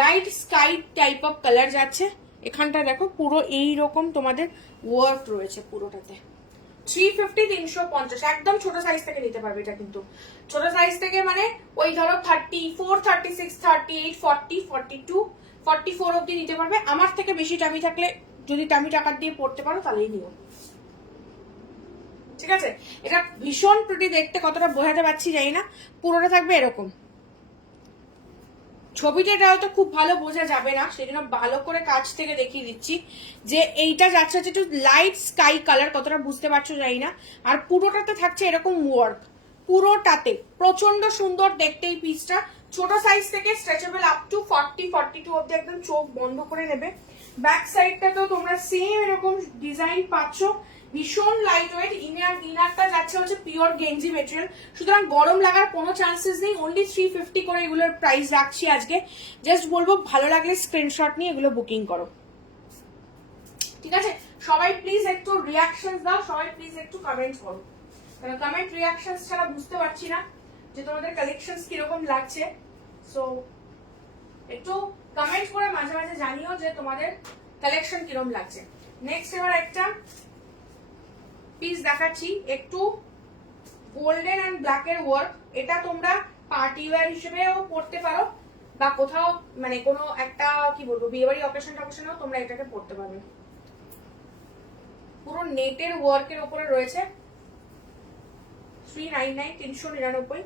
light sky type of colour যাচ্ছে। এখানটা দেখো পুরো এই রকম তোমাদের ওয়ার্ক রয়েছে পুরোটাতে। 350 350, একদম ছোট সাইজ থেকে নিতে পারবে এটা। কিন্তু ছোট সাইজ থেকে মানে ওই ধরো 34 36 38 40 42 44 অব্দি নিতে পারবে। আমার থেকে বেশি টামি থাকলে, যদি টামি টাকা দিয়ে পড়তে পারো তাহলেই নিও। ঠিক আছে, এটা ভীষণ প্রিটি দেখতে, কতটা বোঝাতে পারছি জানি না। পুরোটা থাকবে এরকম, ছবিতে এটা হয়তো খুব ভালো বোঝা যাবে না, সেই জন্য ভালো করে কাছ থেকে দেখিয়ে দিচ্ছি যে এইটা যাচ্ছে হচ্ছে একটু লাইট স্কাই কালার, কতটা বুঝতে পারছো জানি না। আর পুরোটাতে থাকছে এরকম ওয়ার্ক, পুরোটাতে প্রচন্ড সুন্দর দেখতে এই পিসটা। ছোট সাইজ থেকে স্ট্রেচেবল আপ টু 40 42 অব্দি, একদম চোখ বন্ধ করে নেবে। ব্যাক সাইডটাতেও তোমরা সেম এরকম ডিজাইন পাচ্ছ, ভীষণ লাইট ওয়েট। ইনারটা যাচ্ছে হচ্ছে পিওর গেঞ্জি মেটেরিয়াল, সুতরাং গরম লাগার কোনো চান্সেস নেই। অনলি 350 করে এগুলোর প্রাইস রাখছি আজকে। জাস্ট বলবো ভালো লাগলে স্ক্রিনশট নিয়ে এগুলো বুকিং করো। ঠিক আছে, সবাই প্লিজ একটু রিয়াকশন দাও, সবাই প্লিজ একটু কমেন্ট করো। কমেন্ট রিয়াকশনস ছাড়া বুঝতে পারছি না যে তোমাদের কালেকশনস কিরকম লাগছে। সো একটু কমেন্ট করে মাঝে মাঝে জানিও যে তোমাদের কালেকশন কিরকম লাগছে। নেক্সট এবার একটা পিস দেখাচ্ছি, একটু গোল্ডেন অ্যান্ড ব্ল্যাক এর ওয়ার্ক। এটা তোমরা পার্টি ওয়্যার হিসেবেও পড়তে পারো বা কোথাও মানে কোনো একটা কি বলবো বিয়ে বাড়ি অকেশন টকেশনেও তোমরা এটাকে পড়তে পারবে। পুরো নেটের ওয়ার্কের উপরে রয়েছে 399 399।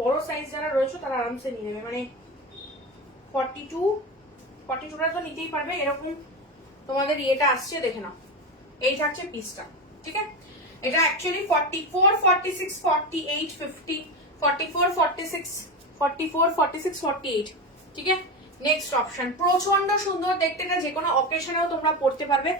বড় সাইজ যারা রয়েছে তারা আরামসে নিয়ে নেবে, মানে 42টা তো নিতেই পারবে। এরকম তোমাদের ইয়েটা আসছে দেখে নাও, এই থাকছে পিসটা, ঠিক আছে। এটা অ্যাকচুয়ালি 44 46 48 50 44 46 44 46 48, ঠিক আছে। নেক্সট অপশন প্রচন্ড সুন্দর দেখতে, এটা যে কোনো অকেশনেও তোমরা পড়তে পারবে।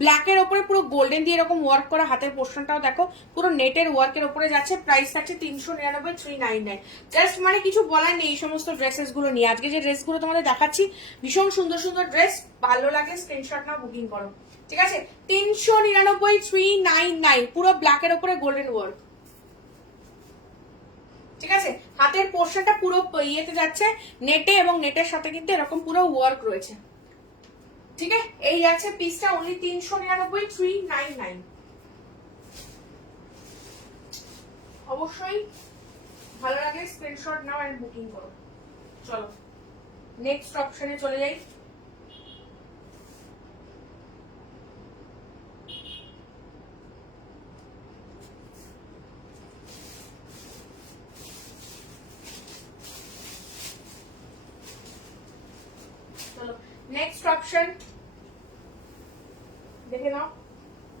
ব্ল্যাকের ওপরে পুরো গোল্ডেন দিয়ে এরকম ওয়ার্ক করা, হাতের পোর্শনটাও দেখো পুরো নেটের ওয়ার্কের উপরে যাচ্ছে। প্রাইস থাকছে 399 399। জাস্ট মানে কিছু বলার নেই এই সমস্ত ড্রেসেস গুলো নিয়ে। আজকে যে ড্রেসগুলো তোমাদের দেখাচ্ছি ভীষণ সুন্দর সুন্দর ড্রেস, ভালো লাগে স্ক্রিনশট নাও, বুকিং করো, ঠিক আছে। 399 399 পুরো ব্ল্যাকের ওপরে গোল্ডেন ওয়ার্ক, ঠিক আছে। হাতের পোর্শনটা পুরো ইয়েতে যাচ্ছে নেটে, এবং নেটের সাথে কিন্তু এরকম পুরো ওয়ার্ক রয়েছে, ঠিক আছে। এই আছে পিসটা অনলি 399 399। অবশ্যই ভালো লাগলে স্ক্রিনশট নাও এন্ড বুকিং করো। চলো নেক্সট অপশনে চলে যাই। নেক্সট অপশন দেখে নাও,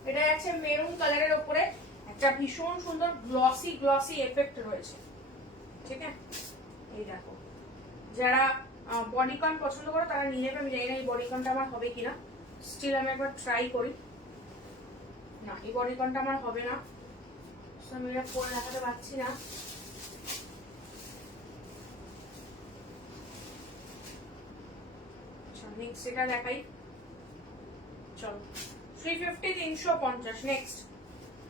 এটা আছে মেরুন কালারের উপরে একটা ভীষণ সুন্দর গ্লসি গ্লসি এফেক্ট রয়েছে, ঠিক আছে। এই দেখো, যারা বডিকন পছন্দ করো তারা নিয়ে নেবে। আমি জানি না এই বডিকনটা আমার হবে কিনা, স্টিল আমি একবার ট্রাই করি। না, এই বডিকনটা আমার হবে না, আমি এটা পরে দেখাতে পারছি না। নেক্সট এটা দেখাই, চলো 350 350। নেক্সট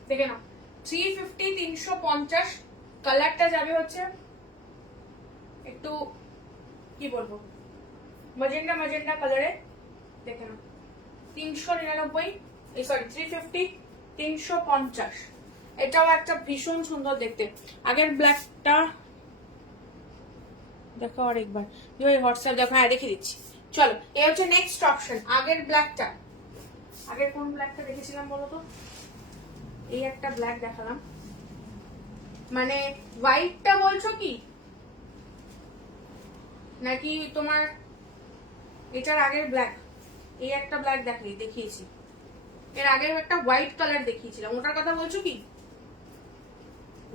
দেখে নাও 350 350। কালারটা যাবে হচ্ছে একটু কি বলবো ম্যাজেন্ডা ম্যাজেন্ডা কালারে, দেখে নাও 399 সরি 350 350। এটাও একটা ভীষণ সুন্দর দেখতে। আগের ব্ল্যাকটা দেখো আরেকবার, হোয়াটসঅ্যাপ দেখো, হ্যাঁ দেখে দিচ্ছি। চলো এই হচ্ছে নেক্সট অপশন। আগের ব্ল্যাকটা, আগের কোন ব্ল্যাকটা দেখেছিলাম বলো তো? এই একটা ব্ল্যাক দেখালাম, মানে হোয়াইটটা বলছো কি নাকি তোমার এটার আগের ব্ল্যাক? এই একটা ব্ল্যাক দেখিয়েছি, এর আগের একটা হোয়াইট কালার দেখিয়েছিলাম, ওটার কথা বলছো কি?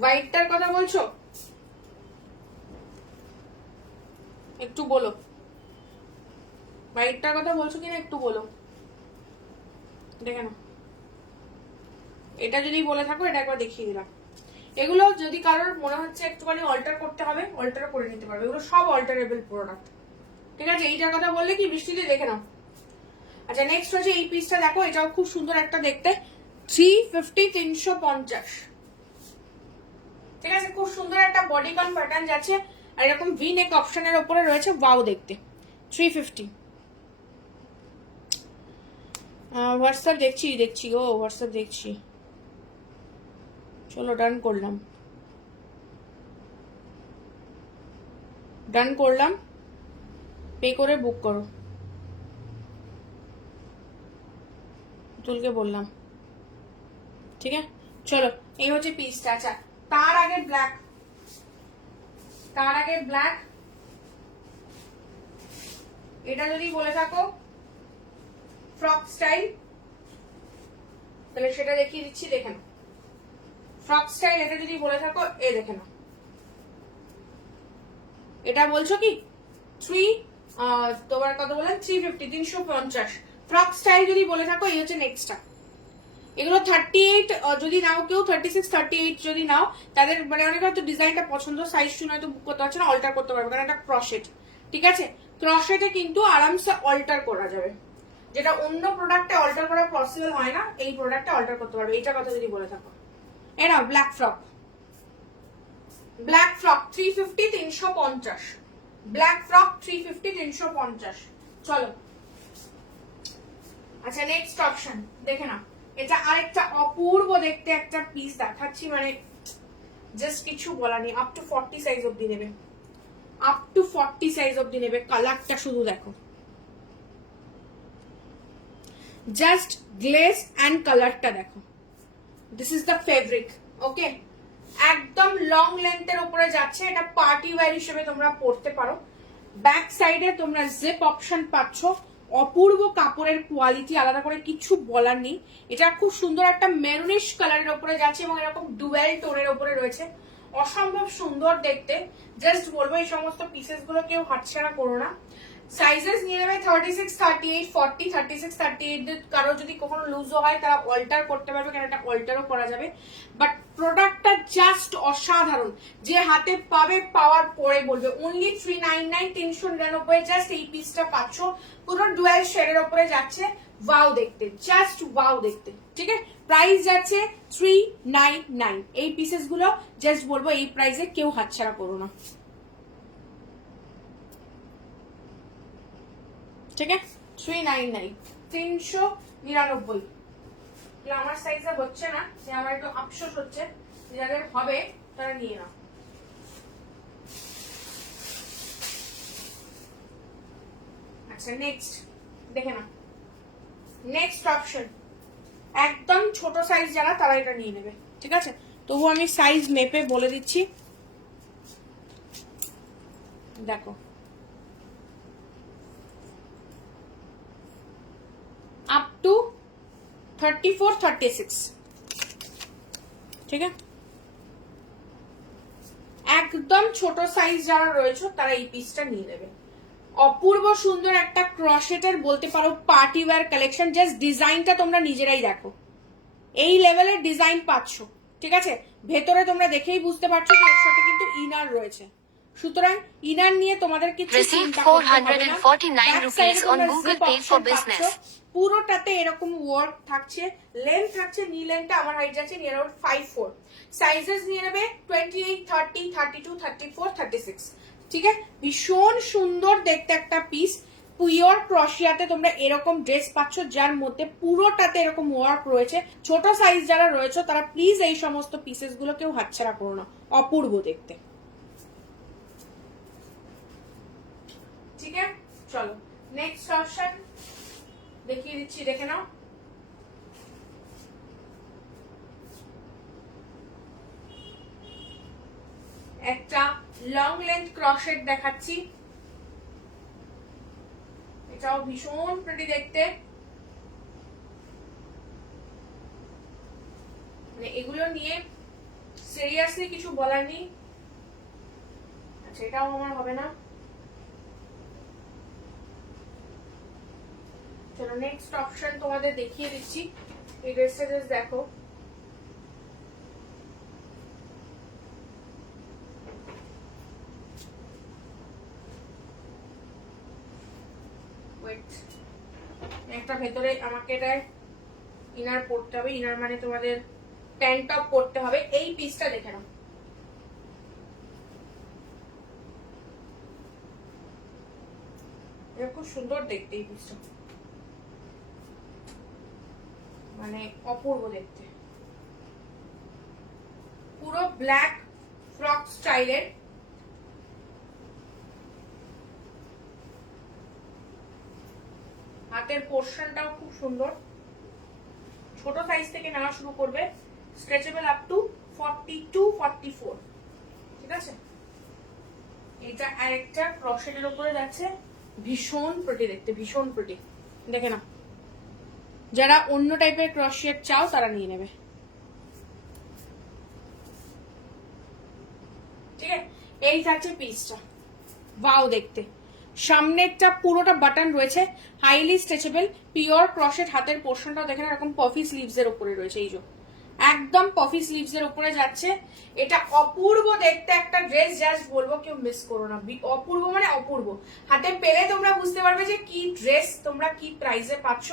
হোয়াইটটার কথা বলছো? একটু বলো হোয়াইটটার কথা বলছো কিনা, একটু বলো। দেখে না, এটা যদি বলে থাকো এটা একবার দেখিয়ে দিলাম। এগুলো যদি কারোর মনে হচ্ছে একটুখানি অল্টার করতে হবে, অল্টার করে নিতে পারবে, এগুলো সব অল্টারেবল প্রোডাক্ট, ঠিক আছে। এইটার কথা বললে কি বৃষ্টিতে দেখে নাও। আচ্ছা নেক্সট হচ্ছে এই পিসটা দেখো, এটাও খুব সুন্দর একটা দেখতে, 350 350, ঠিক আছে। খুব সুন্দর একটা বডিকন প্যাটার্ন যাচ্ছে, আর এরকম ভি নেক অপশনের উপরে রয়েছে, ওয়াও দেখতে। 350। হোয়াটসঅ্যাপ দেখছি ও হোয়াটসঅ্যাপ দেখছি। চলো ডান করলাম, পে করে বুক করো, তুলকে বললাম, ঠিক আছে। চলো এই হচ্ছে পিসটা। আচ্ছা তার আগে ব্ল্যাক, এটা যদি বলে থাকো ফ্রক স্টাইল, তাহলে সেটা দেখিয়ে দিচ্ছি, দেখে নাও। ফ্রক স্টাইল এটা যদি বলে থাকো, এ দেখে নাও। এটা বলছো কি তোমার কত বললাম 350 350। ফ্রক স্টাইল যদি বলে থাকো, এই হচ্ছে নেক্সটটা। এগুলো 38 যদি নাও কেউ, 36 38 যদি নাও, তাদের মানে অনেক হয়তো ডিজাইনটা পছন্দ, সাইজ শুনে হয়তো বুক করতে পারছে না, অল্টার করতে পারবে, কারণ এটা ক্রশেট, ঠিক আছে। ক্রশেটে কিন্তু আরামসে অল্টার করা যাবে, যেটা অন্য প্রোডাক্টে অল্টার করা পসিবল হয় না, এই প্রোডাক্টে অল্টার করতে পারবে। এইটা কথা যদি বলে থাকো, এরা black frock, black frock 350 350, black frock 350 350। চলো আচ্ছা নেক্সট অপশন দেখে না, এটা আরেকটা অপূর্ব দেখতে একটা পিস দেখাচ্ছি, মানে জাস্ট কিছু বলা নেই। আপ টু 40 সাইজ অবধি নেবে, আপ টু 40 সাইজ অবধি নেবে। কালারটা শুধু দেখো, জাস্ট গ্লেজ অ্যান্ড কালারটা দেখো, দিস ইজ দ্য ফেব্রিক। ওকে, একদম লং লেন্থের উপরে যাচ্ছে, এটা পার্টি ওয়্যার হিসেবে তোমরা পরতে পারো। ব্যাক সাইডে তোমরা জিপ অপশন পাচ্ছ, অপূর্ব কাপড়ের কোয়ালিটি, আলাদা করে কিছু বলার নেই। এটা খুব সুন্দর একটা মেরুনিশ কালারের উপরে যাচ্ছে এবং এরকম ডুয়েল টোনের উপরে রয়েছে, অসম্ভব সুন্দর দেখতে। জাস্ট বলবো এই সমস্ত পিসেস গুলো কেউ হাতছাড়া করো না। সাইজেস নিয়ে নেবে 36, 38, 40, 36, 38। কারো যদি কখনো লুজও হয় তারা অল্টার করতে পারবে, কারণ এটা অল্টারও করা যাবে। বাট প্রোডাক্টটা জাস্ট অসাধারণ, যে হাতে পাবে পাওয়ার পরে বলবে। অনলি 399, 399 জাস্ট এই পিসটা পাচ্ছ, পুরো ডুয়েল শেডের উপরে যাচ্ছে। ওয়াও দেখতে, জাস্ট ওয়াও দেখতে। ঠিক আছে, প্রাইস যাচ্ছে 399। এই পিসেস গুলো জাস্ট বলবো এই প্রাইসে কেউ হাতছাড়া করো না। ঠিক আছে, 399, 399। আমার সাইজে হচ্ছে না, যে আমার একটু আফসোস হচ্ছে, যাদের হবে তারা নিয়ে নাও। আচ্ছা নেক্সট দেখে না, নেক্সট অপশন একদম ছোট সাইজ যারা তারা এটা নিয়ে নেবে। ঠিক আছে, তবু আমি সাইজ মেপে বলে দিচ্ছি। দেখো আপ টু 34, 36। ঠিক আছে, একদম ছোট সাইজ যারা রয়েছে তারা এই পিসটা নিয়ে নেবে। অপূর্ব সুন্দর একটা ক্রশেটের বলতে পারো পার্টি ওয়্যার কালেকশন। জাস্ট ডিজাইনটা তোমরা নিজেরাই দেখো, এই লেভেলের ডিজাইন পাচ্ছ। ঠিক আছে, ভেতরে তোমরা দেখেই বুঝতে পারছো যে এর সাথে কিন্তু ইনার রয়েছে, সুতরাং ইনার নিয়ে তোমাদের কিছু চিন্তা করতে হবে না। 449 rupees on Google Pay for business। পুরোটাতে এরকম ওয়ার্ক থাকছে, লেন্থ থাকছে, নি লেন্থটা আমার হাইট যাচ্ছে নিয়ার अबाउट 54। সাইজেস নিয়ে নেবে 28, 30, 32, 34, 36। ঠিক আছে, ভীষণ সুন্দর দেখতে একটা পিস। পিওর ক্রশিয়াতে তোমরা এরকম ড্রেস পাচ্ছ, যার মধ্যে পুরোটাতে এরকম ওয়ার্ক রয়েছে। ছোট সাইজ যারা রয়েছে তারা প্লিজ এই সমস্ত পিসেস গুলো কেউ হাতছাড়া করো না, অপূর্ব দেখতে। ঠিক আছে, চলো নেক্সট অপশন দেখিয়ে দিচ্ছি, দেখে নাও। একটা লং লেন্থ ক্রশেট দেখাচ্ছি, এটাও ভীষণ প্রিটি দেখতে। মানে এগুলো নিয়ে সিরিয়াসলি কিছু বলার নেই। আচ্ছা এটাও আমার হবে না। চলো নেক্সট অপশন তোমাদের দেখিয়ে দিচ্ছি। এই ড্রেসটা জাস্ট দেখো, একটা ভেতরে আমাকে এটা ইনার পড়তে হবে, ইনার মানে তোমাদের প্যান্ট টপ পড়তে হবে। এই পিসটা দেখে নাও, এটা খুব সুন্দর দেখতে। এই পিসটা মানে অপূর্ব দেখতে, পুরো ব্ল্যাক ফ্রক স্টাইলের। হাতের পোর্শনটাও খুব সুন্দর, ছোট সাইজ থেকে নেওয়া শুরু করবে, স্ট্রেচেবল আপ টু 42, 44। ঠিক আছে, এটা আরেকটা ক্রশেটের উপরে যাচ্ছে, ভীষণ প্রিটি দেখতে, ভীষণ প্রিটি। দেখে না, যারা অন্য টাইপের ক্রশেট চাও তারা নিয়ে নেবে। ঠিক আছে, এই থাকছে পিসটা, ওয়াও দেখতে। সামনেরটা পুরোটা বাটন রয়েছে, হাইলি স্ট্রেচেবল, পিওর ক্রশেট। হাতের পোর্শনটাও দেখেন এরকম পফি স্লিভস এর উপরে রয়েছে, এই যে একদম পফি স্লিভস এর উপরে যাচ্ছে। এটা অপূর্ব দেখতে একটা ড্রেস, জাস্ট বলবো কেউ মিস করো না। অপূর্ব মানে অপূর্ব, হাতে পেলে তোমরা বুঝতে পারবে যে কি ড্রেস তোমরা কি প্রাইসে পাচ্ছ।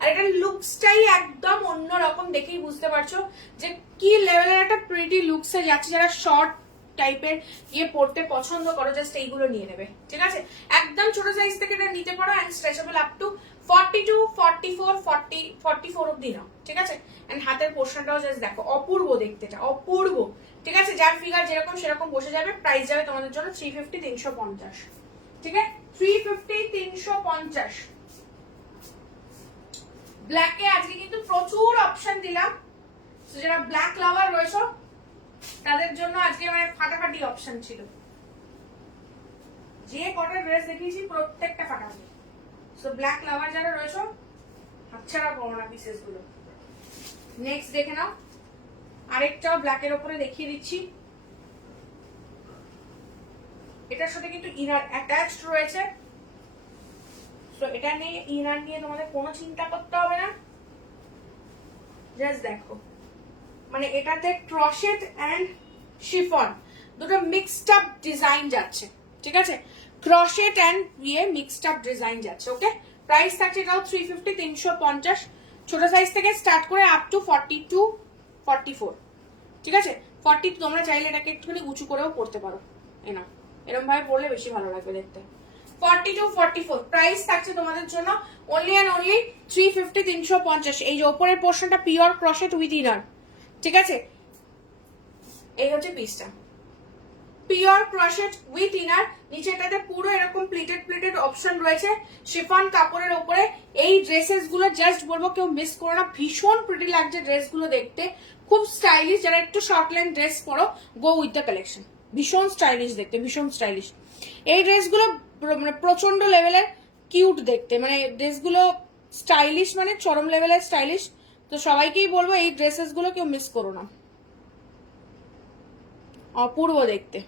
আর এটার লুকসটাই একদম অন্যরকম, দেখেই বুঝতে পারছো যে কি লেভেলের একটা প্রিটি লুকসে যাচ্ছে। যারা শর্ট টাইপের ইয়ে পড়তে পছন্দ করো জাস্ট এইগুলো নিয়ে নেবে, ঠিক আছে? একদম ছোট সাইজ থেকে এটা নিতে পারো এন্ড স্ট্রেচেবল আপ টু 42, 44, 40, 44 অবধি নাও, ঠিক আছে? এন্ড হাতের পোর্শনটাও জাস্ট দেখো, অপূর্ব দেখতে, এটা অপূর্ব, ঠিক আছে? যার ফিগার যেরকম সেরকম বসে যাবে। প্রাইস যাবে তোমাদের জন্য 350, 350, ঠিক আছে? 350, 350। ব্ল্যাকে আজকে কিন্তু প্রচুর অপশন দিলাম, তো যারা ব্ল্যাক লাভার রয়েছে তাদের জন্য আজকে মানে ফাটাফাটি অপশন ছিল। যে কটা ড্রেস দেখিয়েছি প্রত্যেকটা ফাটাফাটি। সো ব্ল্যাক লাভার যারা রয়েছে হাতছাড়া করো না পিসেস গুলো। নেক্সট দেখে নাও, আরেকটাও ব্ল্যাকের উপরে দেখিয়ে দিচ্ছি। এটার সাথে কিন্তু ইনার অ্যাটাচড রয়েছে, সো এটা নিয়ে ইনার নিয়ে তোমাদের কোনো চিন্তা করতে হবে না। জাস্ট দেখো, মানে এটাতে ক্রশেট এন্ড শিফন দুটো মিক্সড আপ ডিজাইন যাচ্ছে, ঠিক আছে? ক্রশেট এন্ড ইয়ে মিক্সড আপ ডিজাইন যাচ্ছে। ওকে, প্রাইস থাকছে এটাও 350, 350। ছোট সাইজ থেকে স্টার্ট করে আপ টু 42, 44, ঠিক আছে? 40 তোমরা চাইলে এটাকে একটুখানি উঁচু করেও পড়তে পারো, না এরকম ভাবে পড়লে বেশি ভালো লাগবে দেখতে। 42, 44 প্রাইস থাকছে তোমাদের জন্য অনলি এন্ড অনলি 350, 350। এই যে ওপরের পোর্শনটা পিওর ক্রশেট উইথ ইনার, ঠিক আছে? এই হচ্ছে পিসটা, পিওর ক্রশেট উইথ ইনার। নিচেটাতে পুরো এরকম প্লিটেড অপশন রয়েছে শিফন কাপড়ের উপরে। এই ড্রেসেস গুলো জাস্ট বলবো কেউ মিস করো না, ভীষণ প্রিটি লাগছে ড্রেস গুলো দেখতে, খুব স্টাইলিশ। যারা একটু শর্ট লেন্থ ড্রেস পরো গো উইথ দ্য কালেকশন, ভীষণ স্টাইলিশ দেখতে, ভীষণ স্টাইলিশ। এই ড্রেসগুলো মানে প্রচন্ড লেভেলের কিউট দেখতে, মানে ড্রেসগুলো স্টাইলিশ, মানে চরম লেভেলের স্টাইলিশ। তো সবাইকেই বলবো এই ড্রেসেস গুলো কেউ মিস করো না, অপূর্ব দেখতে।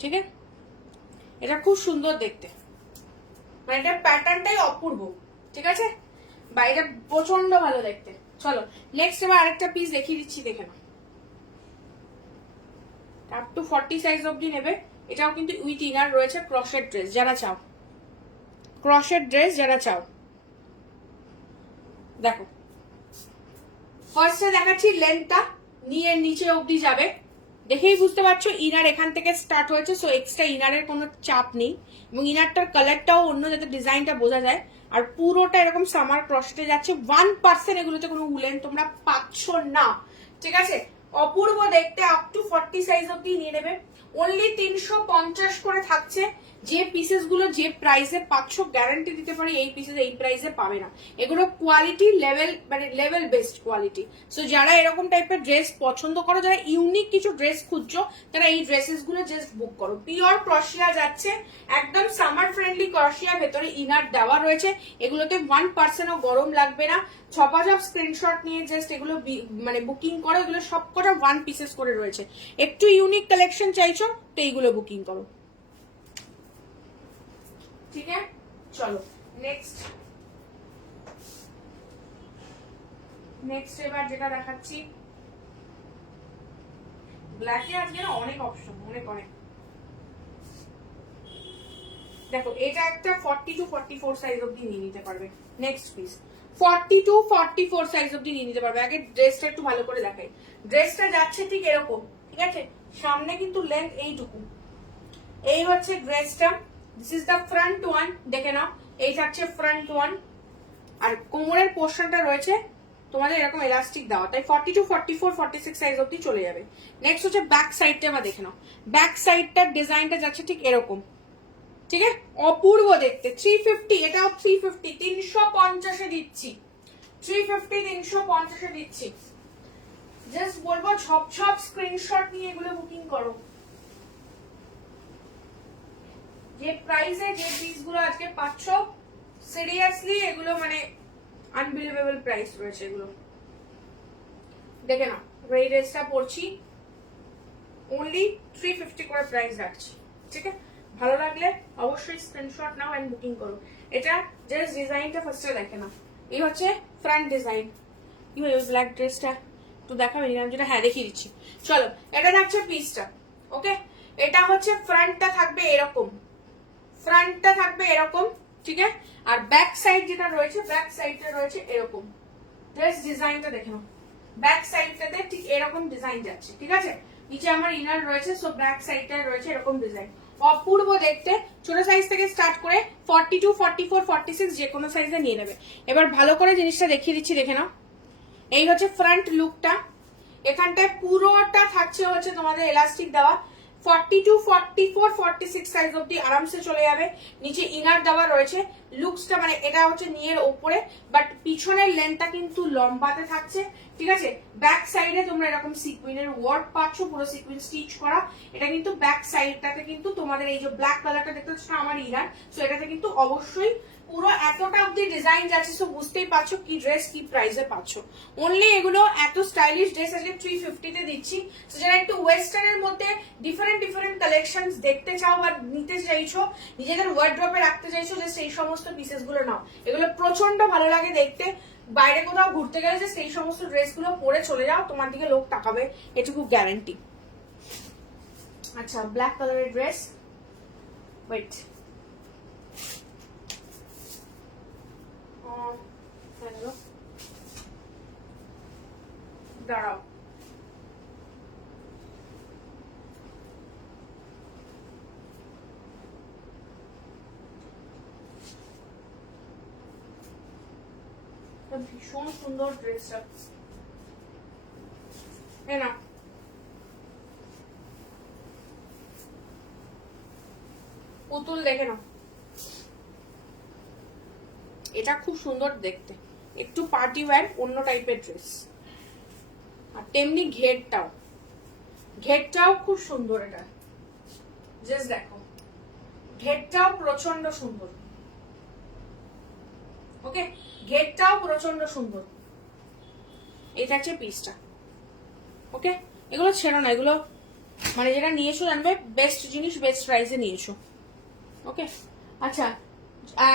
ঠিক আছে, এটা খুব সুন্দর দেখতে, মানে এটা প্যাটার্নটাই অপূর্ব, ঠিক আছে? বা এটা প্রচন্ড ভালো দেখতে। চলো নেক্সট এবার আরেকটা পিস দেখিয়ে দিচ্ছি, দেখে নাও। আপ টু 40 সাইজ অবধি নেবে। এটাও কিন্তু উইথ ইনার রয়েছে। ক্রশেট ড্রেস যারা চাও, ক্রশেট ড্রেস যারা চাও, দেখো ফার্স্টে দেখাচ্ছি লেন্থটা, নিয়ে নিচে অবধি যাবে। দেখেই বুঝতে পারছো ইনার এখান থেকে স্টার্ট হয়েছে, সো এক্সট্রা ইনারের কোনো চাপ নেই, এবং ইনারটার কালারটাও অন্য, যাতে ডিজাইনটা বোঝা যায়। আর পুরোটা এরকম সামার ক্রশেটে যাচ্ছে। 1% এগুলোতে কোনো উলেন তোমরা পাচ্ছ না, ঠিক আছে? অপূর্ব দেখতে। আপ টু 40 সাইজ অবধি নিয়ে নেবে। অনলি 350 করে থাকছে। যে পিসেস গুলো যে প্রাইসে পাচ্ছ গ্যারান্টি দিতে পারি এই পিসেস এই প্রাইসে পাবে না। এগুলো কোয়ালিটি লেভেল, মানে লেভেল বেসড কোয়ালিটি। সো যারা এরকম টাইপের ড্রেস পছন্দ করো, যারা ইউনিক কিছু ড্রেস খুঁজছো, তারা এই ড্রেসেস গুলো জাস্ট বুক করো। পিওর ক্রশিয়া যাচ্ছে, একদম সামার ফ্রেন্ডলি ক্রশিয়া, ভেতরে ইনার দেওয়া রয়েছে। এগুলোতে 1%ও গরম লাগবে না। ছপাছপ স্ক্রিনশট নিয়ে জাস্ট এগুলো মানে বুকিং করো। এগুলো সবকটা 1 পিসেস করে রয়েছে। একটু ইউনিক কালেকশন চাইছো তো এইগুলো বুকিং করো, ঠিক আছে? চলো নেক্সট এবার যেটা দেখাচ্ছি, ব্ল্যাকে আজকে না অনেক অপশন, অনেক অনেক। দেখো এটা একটা 40 to 44 সাইজ অবধি নিয়ে নিতে পারবে। নেক্সট পিস 40 to 44 সাইজ অবধি নিয়ে নিতে পারবে। আগে ড্রেসটা একটু ভালো করে দেখাই। ড্রেসটা যাচ্ছে ঠিক এরকম, ঠিক আছে? সামনে কিন্তু লেন্থ এইটুকু। এই হচ্ছে ড্রেসটা, this is the front one, দেখে নাও। এই থাকছে ফ্রন্ট ওয়ান, আর কোমরের পোর্শনটা রয়েছে তোমাদের এরকম এলাস্টিক দেওয়া, তাই 40 to 44, 46 সাইজ অবধি চলে যাবে। নেক্সট হচ্ছে ব্যাক সাইডটা, আবার দেখে নাও। ব্যাক সাইডটার ডিজাইনটা যাচ্ছে ঠিক এরকম, ঠিক আছে? অপূর্ব দেখতে। 350, এটাও 350, 350 এ দিচ্ছি। 350, 350 এ দিচ্ছি। জাস্ট বলবো ঝপঝপ স্ক্রিনশট নিয়ে এগুলো বুকিং করো। যে প্রাইসে যে পিসগুলো আজকে পাচ্ছ, সিরিয়াসলি এগুলো মানে আনবিলিভেবল প্রাইস রয়েছে এগুলো। দেখে নাও, এই ড্রেসটা পরছি, অনলি 350 করে প্রাইস রাখছি, ঠিক আছে? ভালো লাগলে অবশ্যই স্ক্রিনশট নাও এন্ড বুকিং করো। এটা জাস্ট ডিজাইনটা ফার্স্টে দেখে না। এই হচ্ছে ফ্রন্ট ডিজাইন। কি হয় ওই ব্ল্যাক ড্রেসটা তো দেখাবে আমি যেটা, হ্যাঁ দেখিয়ে দিচ্ছি। চলো এটা থাকছে পিসটা। ওকে, এটা হচ্ছে ফ্রন্টটা থাকবে এরকম, ফ্রন্টটা থাকবে এরকম, ঠিক আছে। আর ব্যাক সাইড যেটা রয়েছে, ব্যাক সাইডটা রয়েছে এরকম। ড্রেস ডিজাইনটা দেখে নাও, ব্যাক সাইডটাতে ঠিক এরকম ডিজাইন যাচ্ছে, ঠিক আছে। নিচে আমার ইনার রয়েছে, সো ব্যাক সাইডটা রয়েছে এরকম ডিজাইন। অপূর্ব দেখতে। ছোট সাইজ থেকে স্টার্ট করে 42, 44, 46 যে কোনো সাইজে নিয়ে নেবে। এবার ভালো করে জিনিসটা দেখিয়ে দিচ্ছি, দেখে নাও। এই হচ্ছে ফ্রন্ট লুকটা। এখানটায় পুরোটা থাকছে হচ্ছে তোমাদের এলাস্টিক দেওয়া। 42, 44, 46 সাইজ অব্দি আরামসে চলে যাবে। নিচে ইনার দেওয়া রয়েছে। লুকসটা মানে এটা হচ্ছে নিয়ের ওপরে, বাট পিছনের লেন্থটা কিন্তু লম্বাতে থাকছে, ঠিক আছে। ব্যাক সাইডে তোমরা এরকম সিকুইনের ওয়ার্ক পাচ্ছ, পুরো সিকুইন স্টিচ করা। এটা কিন্তু ব্যাক সাইডটাতে কিন্তু তোমাদের এই যে ব্ল্যাক কালারটা দেখতে পাচ্ছ আমার ইনার, সো এটাতে কিন্তু অবশ্যই পুরো এতটা অব্দি ডিজাইন যাচ্ছে। সো বুঝতেই পারছো কি ড্রেস কি প্রাইসে পাচ্ছ। অনলি এগুলো এত স্টাইলিশ ড্রেস আজকে 350 তে দিচ্ছি। তো যারা একটু ওয়েস্টার্নের মধ্যে ডিফারেন্ট ডিফারেন্ট কালেকশনস দেখতে চাও বা নিতে চাইছো, নিজেদের ওয়ার্ড্রপে রাখতে চাইছো, যে সেই সমস্ত পিসেস গুলো নাও। এগুলো প্রচন্ড ভালো লাগে দেখতে। বাইরে কোথাও ঘুরতে গেলে যে সেই সমস্ত ড্রেস গুলো পরে চলে যাও, তোমার দিকে লোক তাকাবে, এটুকু গ্যারান্টি। আচ্ছা, ব্ল্যাক কালারের ড্রেস, ওয়েট, দাঁড়াও, ভীষণ সুন্দর ড্রেসটা। না পুতুল দেখে নাও, এটা খুব সুন্দর দেখতে, একটু পার্টি ওয়্যার অন্য টাইপের ড্রেস। আর তেমনি ঘেরটাও খুব সুন্দর। এটা জাস্ট দেখো, ঘেরটাও প্রচন্ড সুন্দর। ওকে, ঘেরটাও প্রচন্ড সুন্দর। এটা হচ্ছে পিসটা। ওকে, এগুলো ছেড়ো না, এগুলো মানে যেটা নিয়েছো জানবে বেস্ট জিনিস বেস্ট প্রাইসে নিয়েছো। ওকে, আচ্ছা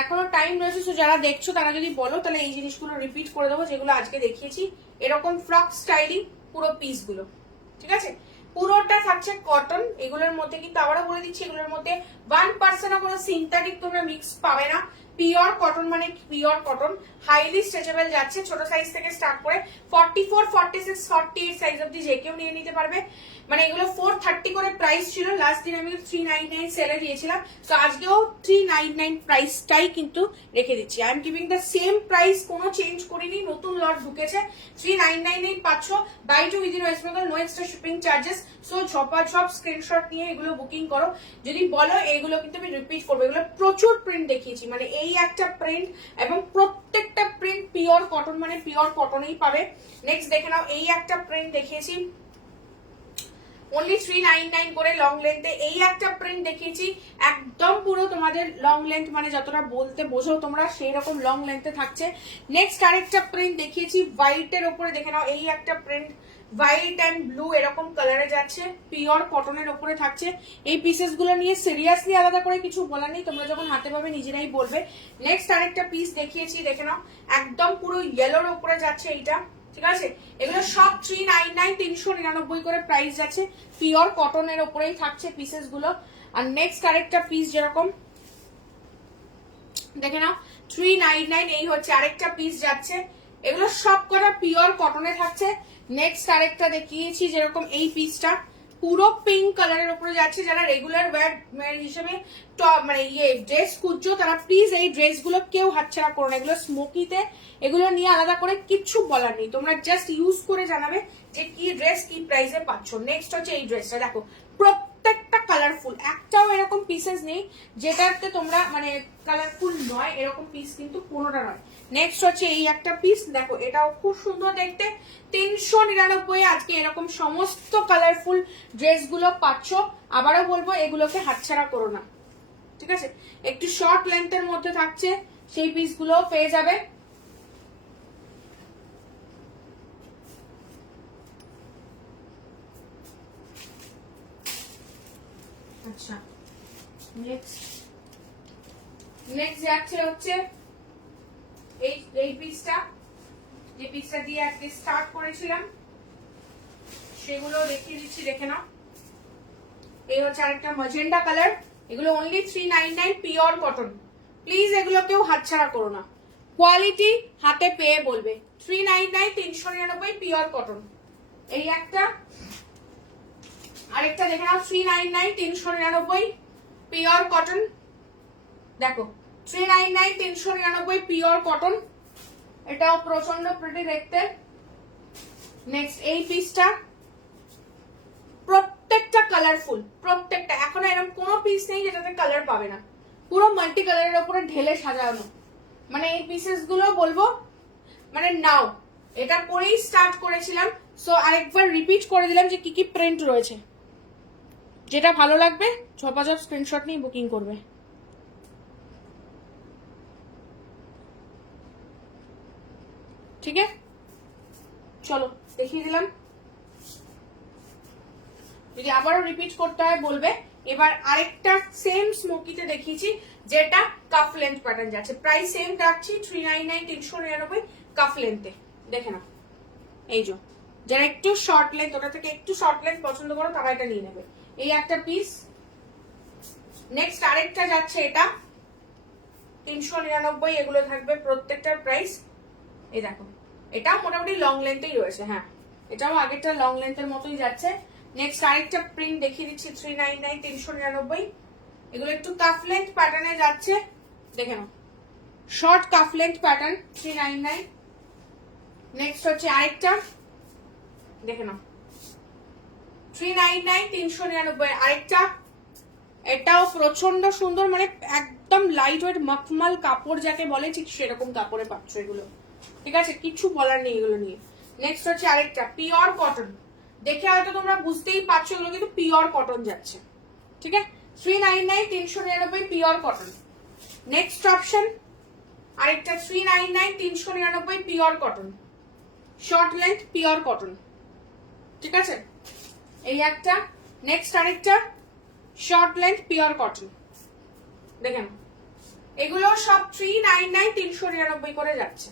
এখনো টাইম রয়েছে, তো যারা দেখছো তারা যদি বলো তাহলে এই জিনিসগুলো রিপিট করে দেবো যেগুলো আজকে দেখিয়েছি। এরকম ফ্রক স্টাইলিং পুরো পিসগুলো, ঠিক আছে। পুরোটা থাকছে কটন। এগুলোর মধ্যে কিন্তু আবারও বলে দিচ্ছি, এগুলোর মধ্যে 1% কোনো সিনথেটিক তোমরা মিক্স পাবে না। পিওর কটন মানে পিওর কটন, হাইলি স্ট্রেচেবল যাচ্ছে। ছোট সাইজ থেকে স্টার্ট করে 44, 46, 48 সাইজ অব্দি যে কেউ নিয়ে নিতে পারবে। মানে এগুলো 430 করে প্রাইস ছিল, লাস্ট দিন আমি 399 সেলে দিয়েছিলাম। তো আজকেও 399 প্রাইসটাই কিন্তু রেখে দিচ্ছি। I am giving the same price, কোনো চেঞ্জ করিনি। নতুন লট ঢুকেছে, 399 পাচ্ছ। Buy two within West Bengal, no extra shipping charges. So ঝপাঝপ স্ক্রিনশট নিয়ে এগুলো বুকিং করো। যদি বলো এইগুলো কিন্তু আমি রিপিট করবো। এগুলো প্রচুর প্রিন্ট দেখিয়েছি, মানে এই একটা প্রিন্ট এবং প্রত্যেকটা প্রিন্ট পিওর কটন, মানে পিওর কটনেই পাবে। নেক্সট দেখে নাও, এই একটা প্রিন্ট দেখিয়েছি অনলি 399 করে লং লেন্থে। এই একটা প্রিন্ট দেখিয়েছি একদম পুরো তোমাদের লং লেন্থ, মানে যতটা বলতে বোঝো তোমরা সেই রকম লং লেন্থে থাকছে। নেক্সট আরেকটা প্রিন্ট দেখিয়েছি হোয়াইটের উপরে, দেখে নাও এই একটা প্রিন্ট হোয়াইট অ্যান্ড ব্লু এরকম কালারে যাচ্ছে, পিওর কটনের উপরে থাকছে। এই পিসেস গুলো নিয়ে সিরিয়াসলি আলাদা করে কিছু বলার নেই, তোমরা যখন হাতে পাবে নিজেরাই বলবে। নেক্সট আরেকটা পিস দেখিয়েছি, দেখে নাও একদম পুরো ইয়েলোর উপরে যাচ্ছে এইটা, ঠিক আছে। এগুলো সব 399, 399 করে প্রাইস যাচ্ছে। পিওর কটনের উপরেই থাকছে পিসেস গুলো। আর নেক্সট আরেকটা পিস যেরকম দেখে নাও 399, এই হচ্ছে আরেকটা পিস যাচ্ছে। এগুলো সব কটা পিওর কটনে থাকছে। নেক্সট আরেকটা দেখিয়েছি যেরকম এই পিসটা পুরো পিঙ্ক কালারের উপরে যাচ্ছে। যারা রেগুলার ওয়্যার হিসেবে মানে ইয়ে ড্রেস খুঁজছো তারা প্লিজ এই ড্রেসগুলো কেউ হাতছাড়া করো না। এগুলো স্মোকিতে, এগুলো নিয়ে আলাদা করে কিচ্ছু বলার নেই, তোমরা জাস্ট ইউজ করে জানাবে যে কি ড্রেস কি প্রাইসে পাচ্ছ। নেক্সট হচ্ছে এই ড্রেসটা, দেখো প্রত্যেকটা কালারফুল, একটাও এরকম পিসেস নেই যেটাতে তোমরা মানে কালারফুল নয়, এরকম পিস কিন্তু কোনোটা নয়। নেক্সট হচ্ছে এই একটা পিস, দেখো এটাও খুব সুন্দর দেখতে। 399 আজকে এরকম সমস্ত কালারফুল ড্রেসগুলো পাচ্ছ। আবারও বলবো এগুলোকে হাতছাড়া করো না, ঠিক আছে। একটু শর্ট লেন্থের মধ্যে থাকছে, সেই পিসগুলো পেয়ে যাবে। আচ্ছা নেক্সট যাচ্ছে হচ্ছে এই পিসটা, যে পিসটা দিয়ে আজকে স্টার্ট করেছিলাম সেগুলো দেখিয়ে দিচ্ছি, দেখে নাও। এই হচ্ছে আরেকটা ম্যাজেন্ডা কালার, এগুলো অনলি 399 পিওর কটন। প্লিজ এগুলো কেউ হাতছাড়া করো না, কোয়ালিটি হাতে পেয়ে বলবে। 399 399 পিওর কটন। এই একটা, আরেকটা দেখে নাও 399 399 পিওর কটন। দেখো 399 399 পিওর কটন, এটাও প্রচন্ড প্রিটি দেখতে। নেক্সট এই পিসটা, প্রত্যেকটা কালারফুল, প্রত্যেকটা, এখন এরকম কোনো পিস নেই যেটাতে কালার পাবে না, পুরো মাল্টি কালারের উপরে ঢেলে সাজানো। মানে এই পিসেস গুলো বলবো মানে নাও, এটা পরেই স্টার্ট করেছিলাম, সো আরেকবার রিপিট করে দিলাম যে কি কি প্রিন্ট রয়েছে। যেটা ভালো লাগবে ঝপাঝপ স্ক্রিনশট নিয়ে বুকিং করবে। ঠিক আছে, চলো দেখিয়ে দিলাম, যদি আবারও রিপিট করতে হয় বলবে। এবার আরেকটা সেম স্মোকিতে দেখিয়েছি যেটা কাফ লেন্থ প্যাটার্ন যাচ্ছে, প্রাইস সেম রাখছি 399 399 কাফ লেন্থে। দেখে নাও, এই যে যারা একটু শর্ট লেন্থ, ওটা থেকে একটু শর্ট লেন্থ পছন্দ করো তারা এটা নিয়ে নেবে। এই একটা পিস। নেক্সট আরেকটা যাচ্ছে, এটা 399, এগুলো থাকবে প্রত্যেকটার প্রাইস। এই দেখো, এটাও মোটামুটি লং লেন্থেই রয়েছে, হ্যাঁ এটাও আগেরটা লং লেন্থের মতোই যাচ্ছে। নেক্সট আরেকটা প্রিন্ট দেখিয়ে দিচ্ছি 399 399, এগুলো একটু কাফ লেন্থ প্যাটার্নে যাচ্ছে, দেখে নাও, short cuff length pattern 399। Next হচ্ছে আরেকটা, দেখে নাও 399 399 আরেকটা, এটাও প্রচন্ড সুন্দর, মানে একদম লাইট ওয়েট মখমল কাপড় যাকে বলে ঠিক সেরকম কাপড়ে পাচ্ছ এগুলো। ঠিক আছে, কিছু বলার নেই এগুলো নিয়ে। নেক্সট হচ্ছে আরেকটা পিওর কটন, দেখে হয়তো তোমরা বুঝতেই পারছো এগুলো কিন্তু পিওর কটন যাচ্ছে। ঠিক আছে, 399 399 পিওর কটন। নেক্সট অপশন আরেকটা 399 399 pure cotton, short length pure cotton. ঠিক আছে, এই একটা। নেক্সট আরেকটা শর্ট লেন্থ পিওর কটন, দেখেন এগুলো সব 399 399 করে যাচ্ছে।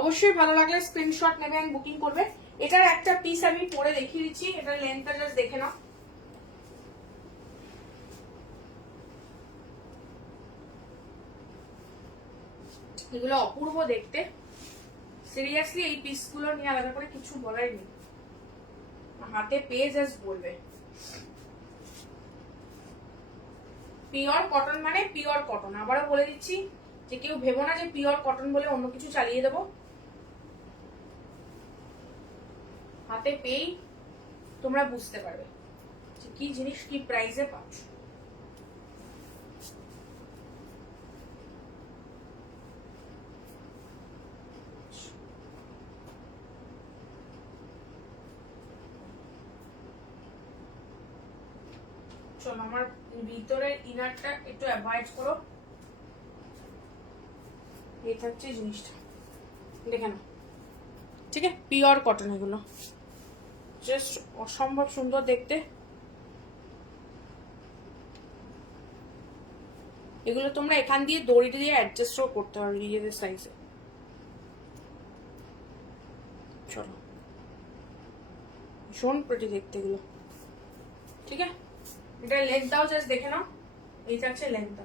অবশ্যই ভালো লাগলে স্ক্রিনশট নেবে আর বুকিং করবে। এটার একটা পিস আমি পরে দেখিয়ে দিচ্ছি, এটার লেন্থটা জাস্ট দেখে নাও। এগুলো অপূর্ব দেখতে, সিরিয়াসলি এই পিসগুলো নিয়ে আলাদা করে কিছু বলার নেই, হাতে পেয়ে জাস্ট বলবে। পিওর কটন মানে পিওর কটন, আবারও বলে দিচ্ছি যে কেউ ভেবো না যে পিওর কটন বলে অন্য কিছু চালিয়ে দেবো। হাতে পেয়েই তোমরা বুঝতে পারবে যে কি জিনিস কি প্রাইসে পাচ্ছ। চলো আমার ভিতরের ইনারটা একটু অ্যাভয়েড করো, এটা হচ্ছে জিনিসটা, দেখে নাও। ঠিক আছে, পিওর কটন, এগুলো জাস্ট অসম্ভব সুন্দর দেখতে। এগুলো তোমরা এখান দিয়ে দড়ি দিয়ে অ্যাডজাস্টও করতে পারবে নিজেদের সাইজে। চলো, ভীষণ প্রিটি দেখতে এগুলো। ঠিক আছে, এটা লেন্থটাও জাস্ট দেখে নাও, এইটা হচ্ছে লেন্থটা।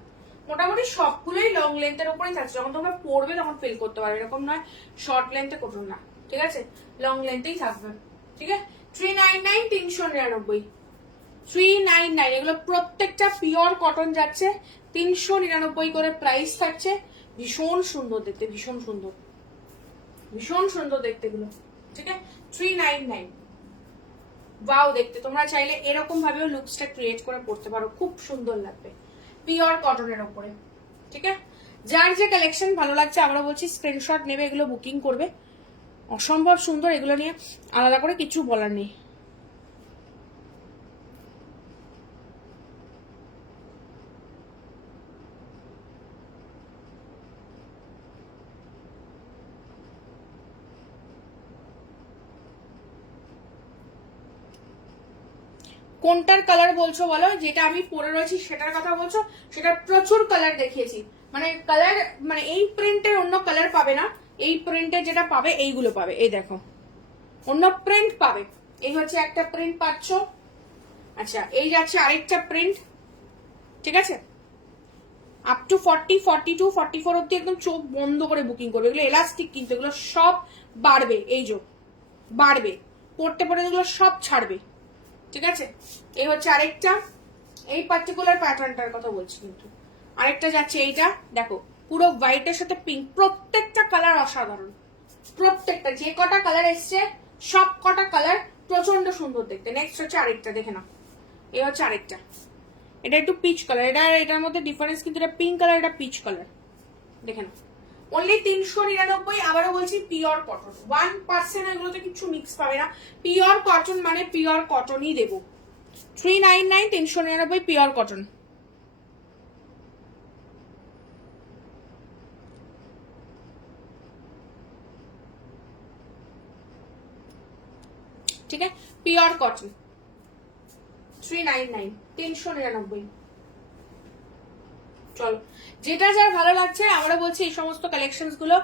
মোটামুটি সবগুলোই লং লেন্থের উপরেই থাকছে, যখন তোমরা পড়বে তখন ফিল করতে পারবে, এরকম নয় শর্ট লেন্থে করো না। ঠিক আছে, লং লেন্থেই থাকবে। ঠিক আছে, 399 399 399, এগুলো প্রত্যেকটা পিওর কটন যাচ্ছে, 399 করে প্রাইস থাকছে। ভীষণ সুন্দর দেখতে, ভীষণ সুন্দর, ভীষণ সুন্দর দেখতে এগুলো। ঠিক আছে, 399 ওয়াও দেখতে। তোমরা চাইলে এরকম ভাবেও লুকসটা ক্রিয়েট করে পড়তে পারো, খুব সুন্দর লাগবে পিওর কটনের উপরে। ঠিক আছে, যার যে কালেকশন ভালো লাগছে আমরা বলছি স্ক্রিনশট নেবে, এগুলো বুকিং করবে। অসম্ভব সুন্দর, এগুলো নিয়ে আলাদা করে কিছু বলার নেই। কোনটার কালার বলছো বলো, যেটা আমি পরে রয়েছি সেটার কথা বলছো? সেটা প্রচুর কালার দেখিয়েছি, মানে কালার, মানে এই প্রিন্টের অন্য কালার পাবে না, এই প্রিন্টের যেটা পাবে এইগুলো পাবে। এই দেখো অন্য প্রিন্ট পাবে। এই হচ্ছে একটা প্রিন্ট পাচ্ছ। আচ্ছা এই যাচ্ছে আরেকটা প্রিন্ট, ঠিক আছে। আপ টু 40, 42, 44 অব্দি একদম চোখ বন্ধ করে বুকিং করবে। এগুলো এলাস্টিক কিন্তু, এগুলো সব বাড়বে, এই যে বাড়বে, পড়তে পড়ে এগুলো সব ছাড়বে, ঠিক আছে। এই হচ্ছে আরেকটা, এই পার্টিকুলার প্যাটার্নটার কথা বলছি কিন্তু। আরেকটা যাচ্ছে এইটা, দেখো পুরো হোয়াইটের সাথে পিঙ্ক, প্রত্যেকটা কালার অসাধারণ, প্রত্যেকটা যে কটা কালার এসছে সব কটা কালার প্রচন্ড সুন্দর দেখতে। নেক্সট হচ্ছে আরেকটা, দেখে নাও। এই হচ্ছে আরেকটা, এটা একটু পিচ কালার, এটার মধ্যে ডিফারেন্স কিন্তু, এটা পিঙ্ক কালার, এটা পিচ কালার, দেখে নাও। অনলি 399। আবারও বলছি পিওর কটন, 1% এগুলোতে কিছু মিক্স পাবে না। পিওর কটন মানে পিওর কটনই দেবো। 399, 399 পিওর কটন। ঠিক আছে, পিওর কটন 399, 399। চলো, যেটা যার ভালো লাগছে, আমরা বলছি এই সমস্ত কালেকশন গুলো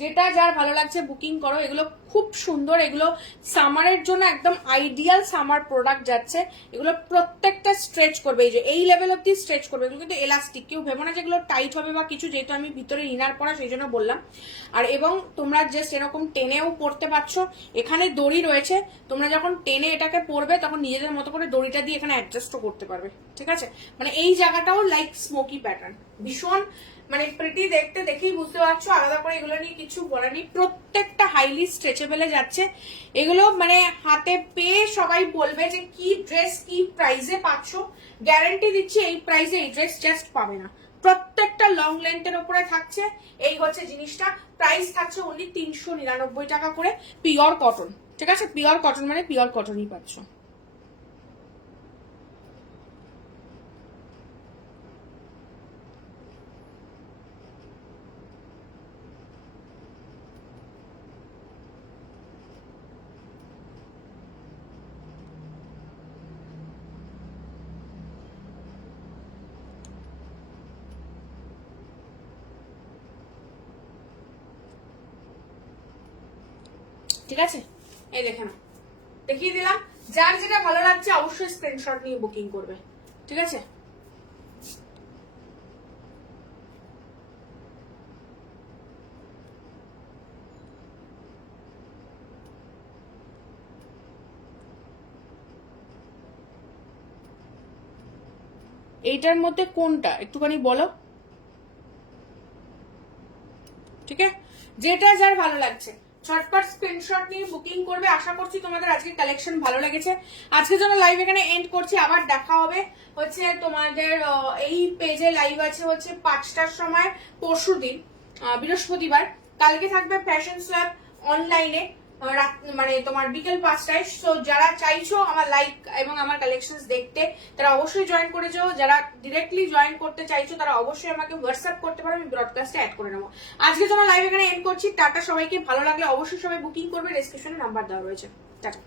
যেটা যার ভালো লাগছে বুকিং করো। এগুলো খুব সুন্দর, এগুলো সামারের জন্য একদম আইডিয়াল সামার প্রোডাক্ট যাচ্ছে। এগুলো প্রত্যেকটা স্ট্রেচ করবে, এই যে এই লেভেল অব্দি স্ট্রেচ করবে। এগুলো কিন্তু এলাস্টিক, কেউ ভেবো না যেগুলো টাইট হবে বা কিছু, যেহেতু আমি ভিতরে ইনার পরা সেই জন্য বললাম। আর এবং তোমরা জাস্ট এরকম টেনেও পরতে পারছো, এখানে দড়ি রয়েছে, তোমরা যখন টেনে এটাকে পরবে তখন নিজেদের মতো করে দড়িটা দিয়ে এখানে অ্যাডজাস্টও করতে পারবে, ঠিক আছে। মানে এই জায়গাটাও লাইক স্মোকি প্যাটার্ন, ভীষণ মানে প্রিটি দেখতে, দেখেই বুঝতে পারছো। আলাদা করে এগুলো নিয়ে কিছু বলার নেই, প্রত্যেকটা হাইলি স্ট্রেচেবলে যাচ্ছে। এগুলো মানে হাতে পেয়ে সবাই বলবে যে কি ড্রেস, কি প্রাইসে পাচ্ছ। গ্যারান্টি দিচ্ছি এই প্রাইসে এই ড্রেস জাস্ট পাবে না। প্রত্যেকটা লং লেন্থের উপরে থাকছে, এই হচ্ছে জিনিসটা। প্রাইস থাকছে অনলি 399 টাকা করে, পিওর কটন, ঠিক আছে। পিওর কটন মানে পিওর কটনই পাচ্ছ। ঠিক আছে, এই দেখে না, দেখিয়ে দিলাম। যার যেটা ভালো লাগছে অবশ্যই স্ক্রিনশট নিয়ে বুকিং করবে, ঠিক আছে। এইটার মধ্যে কোনটা একটুখানি বলো, ঠিক আছে। যেটা যার ভালো লাগছে ঝটপট স্ক্রিনশট নিয়ে বুকিং করবে। আশা করছি তোমাদের আজকে কালেকশন ভালো লেগেছে। আজকের জন্য লাইভ এখানে এন্ড করছি, আবার দেখা হবে হচ্ছে তোমাদের এই পেজে লাইভ আছে হচ্ছে 5টার সময় পরশুদিন বৃহস্পতিবার। কালকে থাকবে ফ্যাশন সোয়াপ অনলাইনে মানে তোমার বিকেল 5টায়। সো যারা চাইছো আমার লাইভ এবং আমার কালেকশন দেখতে তারা অবশ্যই জয়েন করে যাও। যারা ডিরেক্টলি জয়েন করতে চাইছো তারা অবশ্যই আমাকে হোয়াটসঅ্যাপ করতে পারো, আমি ব্রডকাস্টে অ্যাড করে নেবো। আজকে তোমার লাইভ এখানে এন্ড করছি। টাটা সবাইকে, ভালো লাগলে অবশ্যই সবাই বুকিং করবে, ডেসক্রিপশনে নাম্বার দেওয়া রয়েছে। টাটা।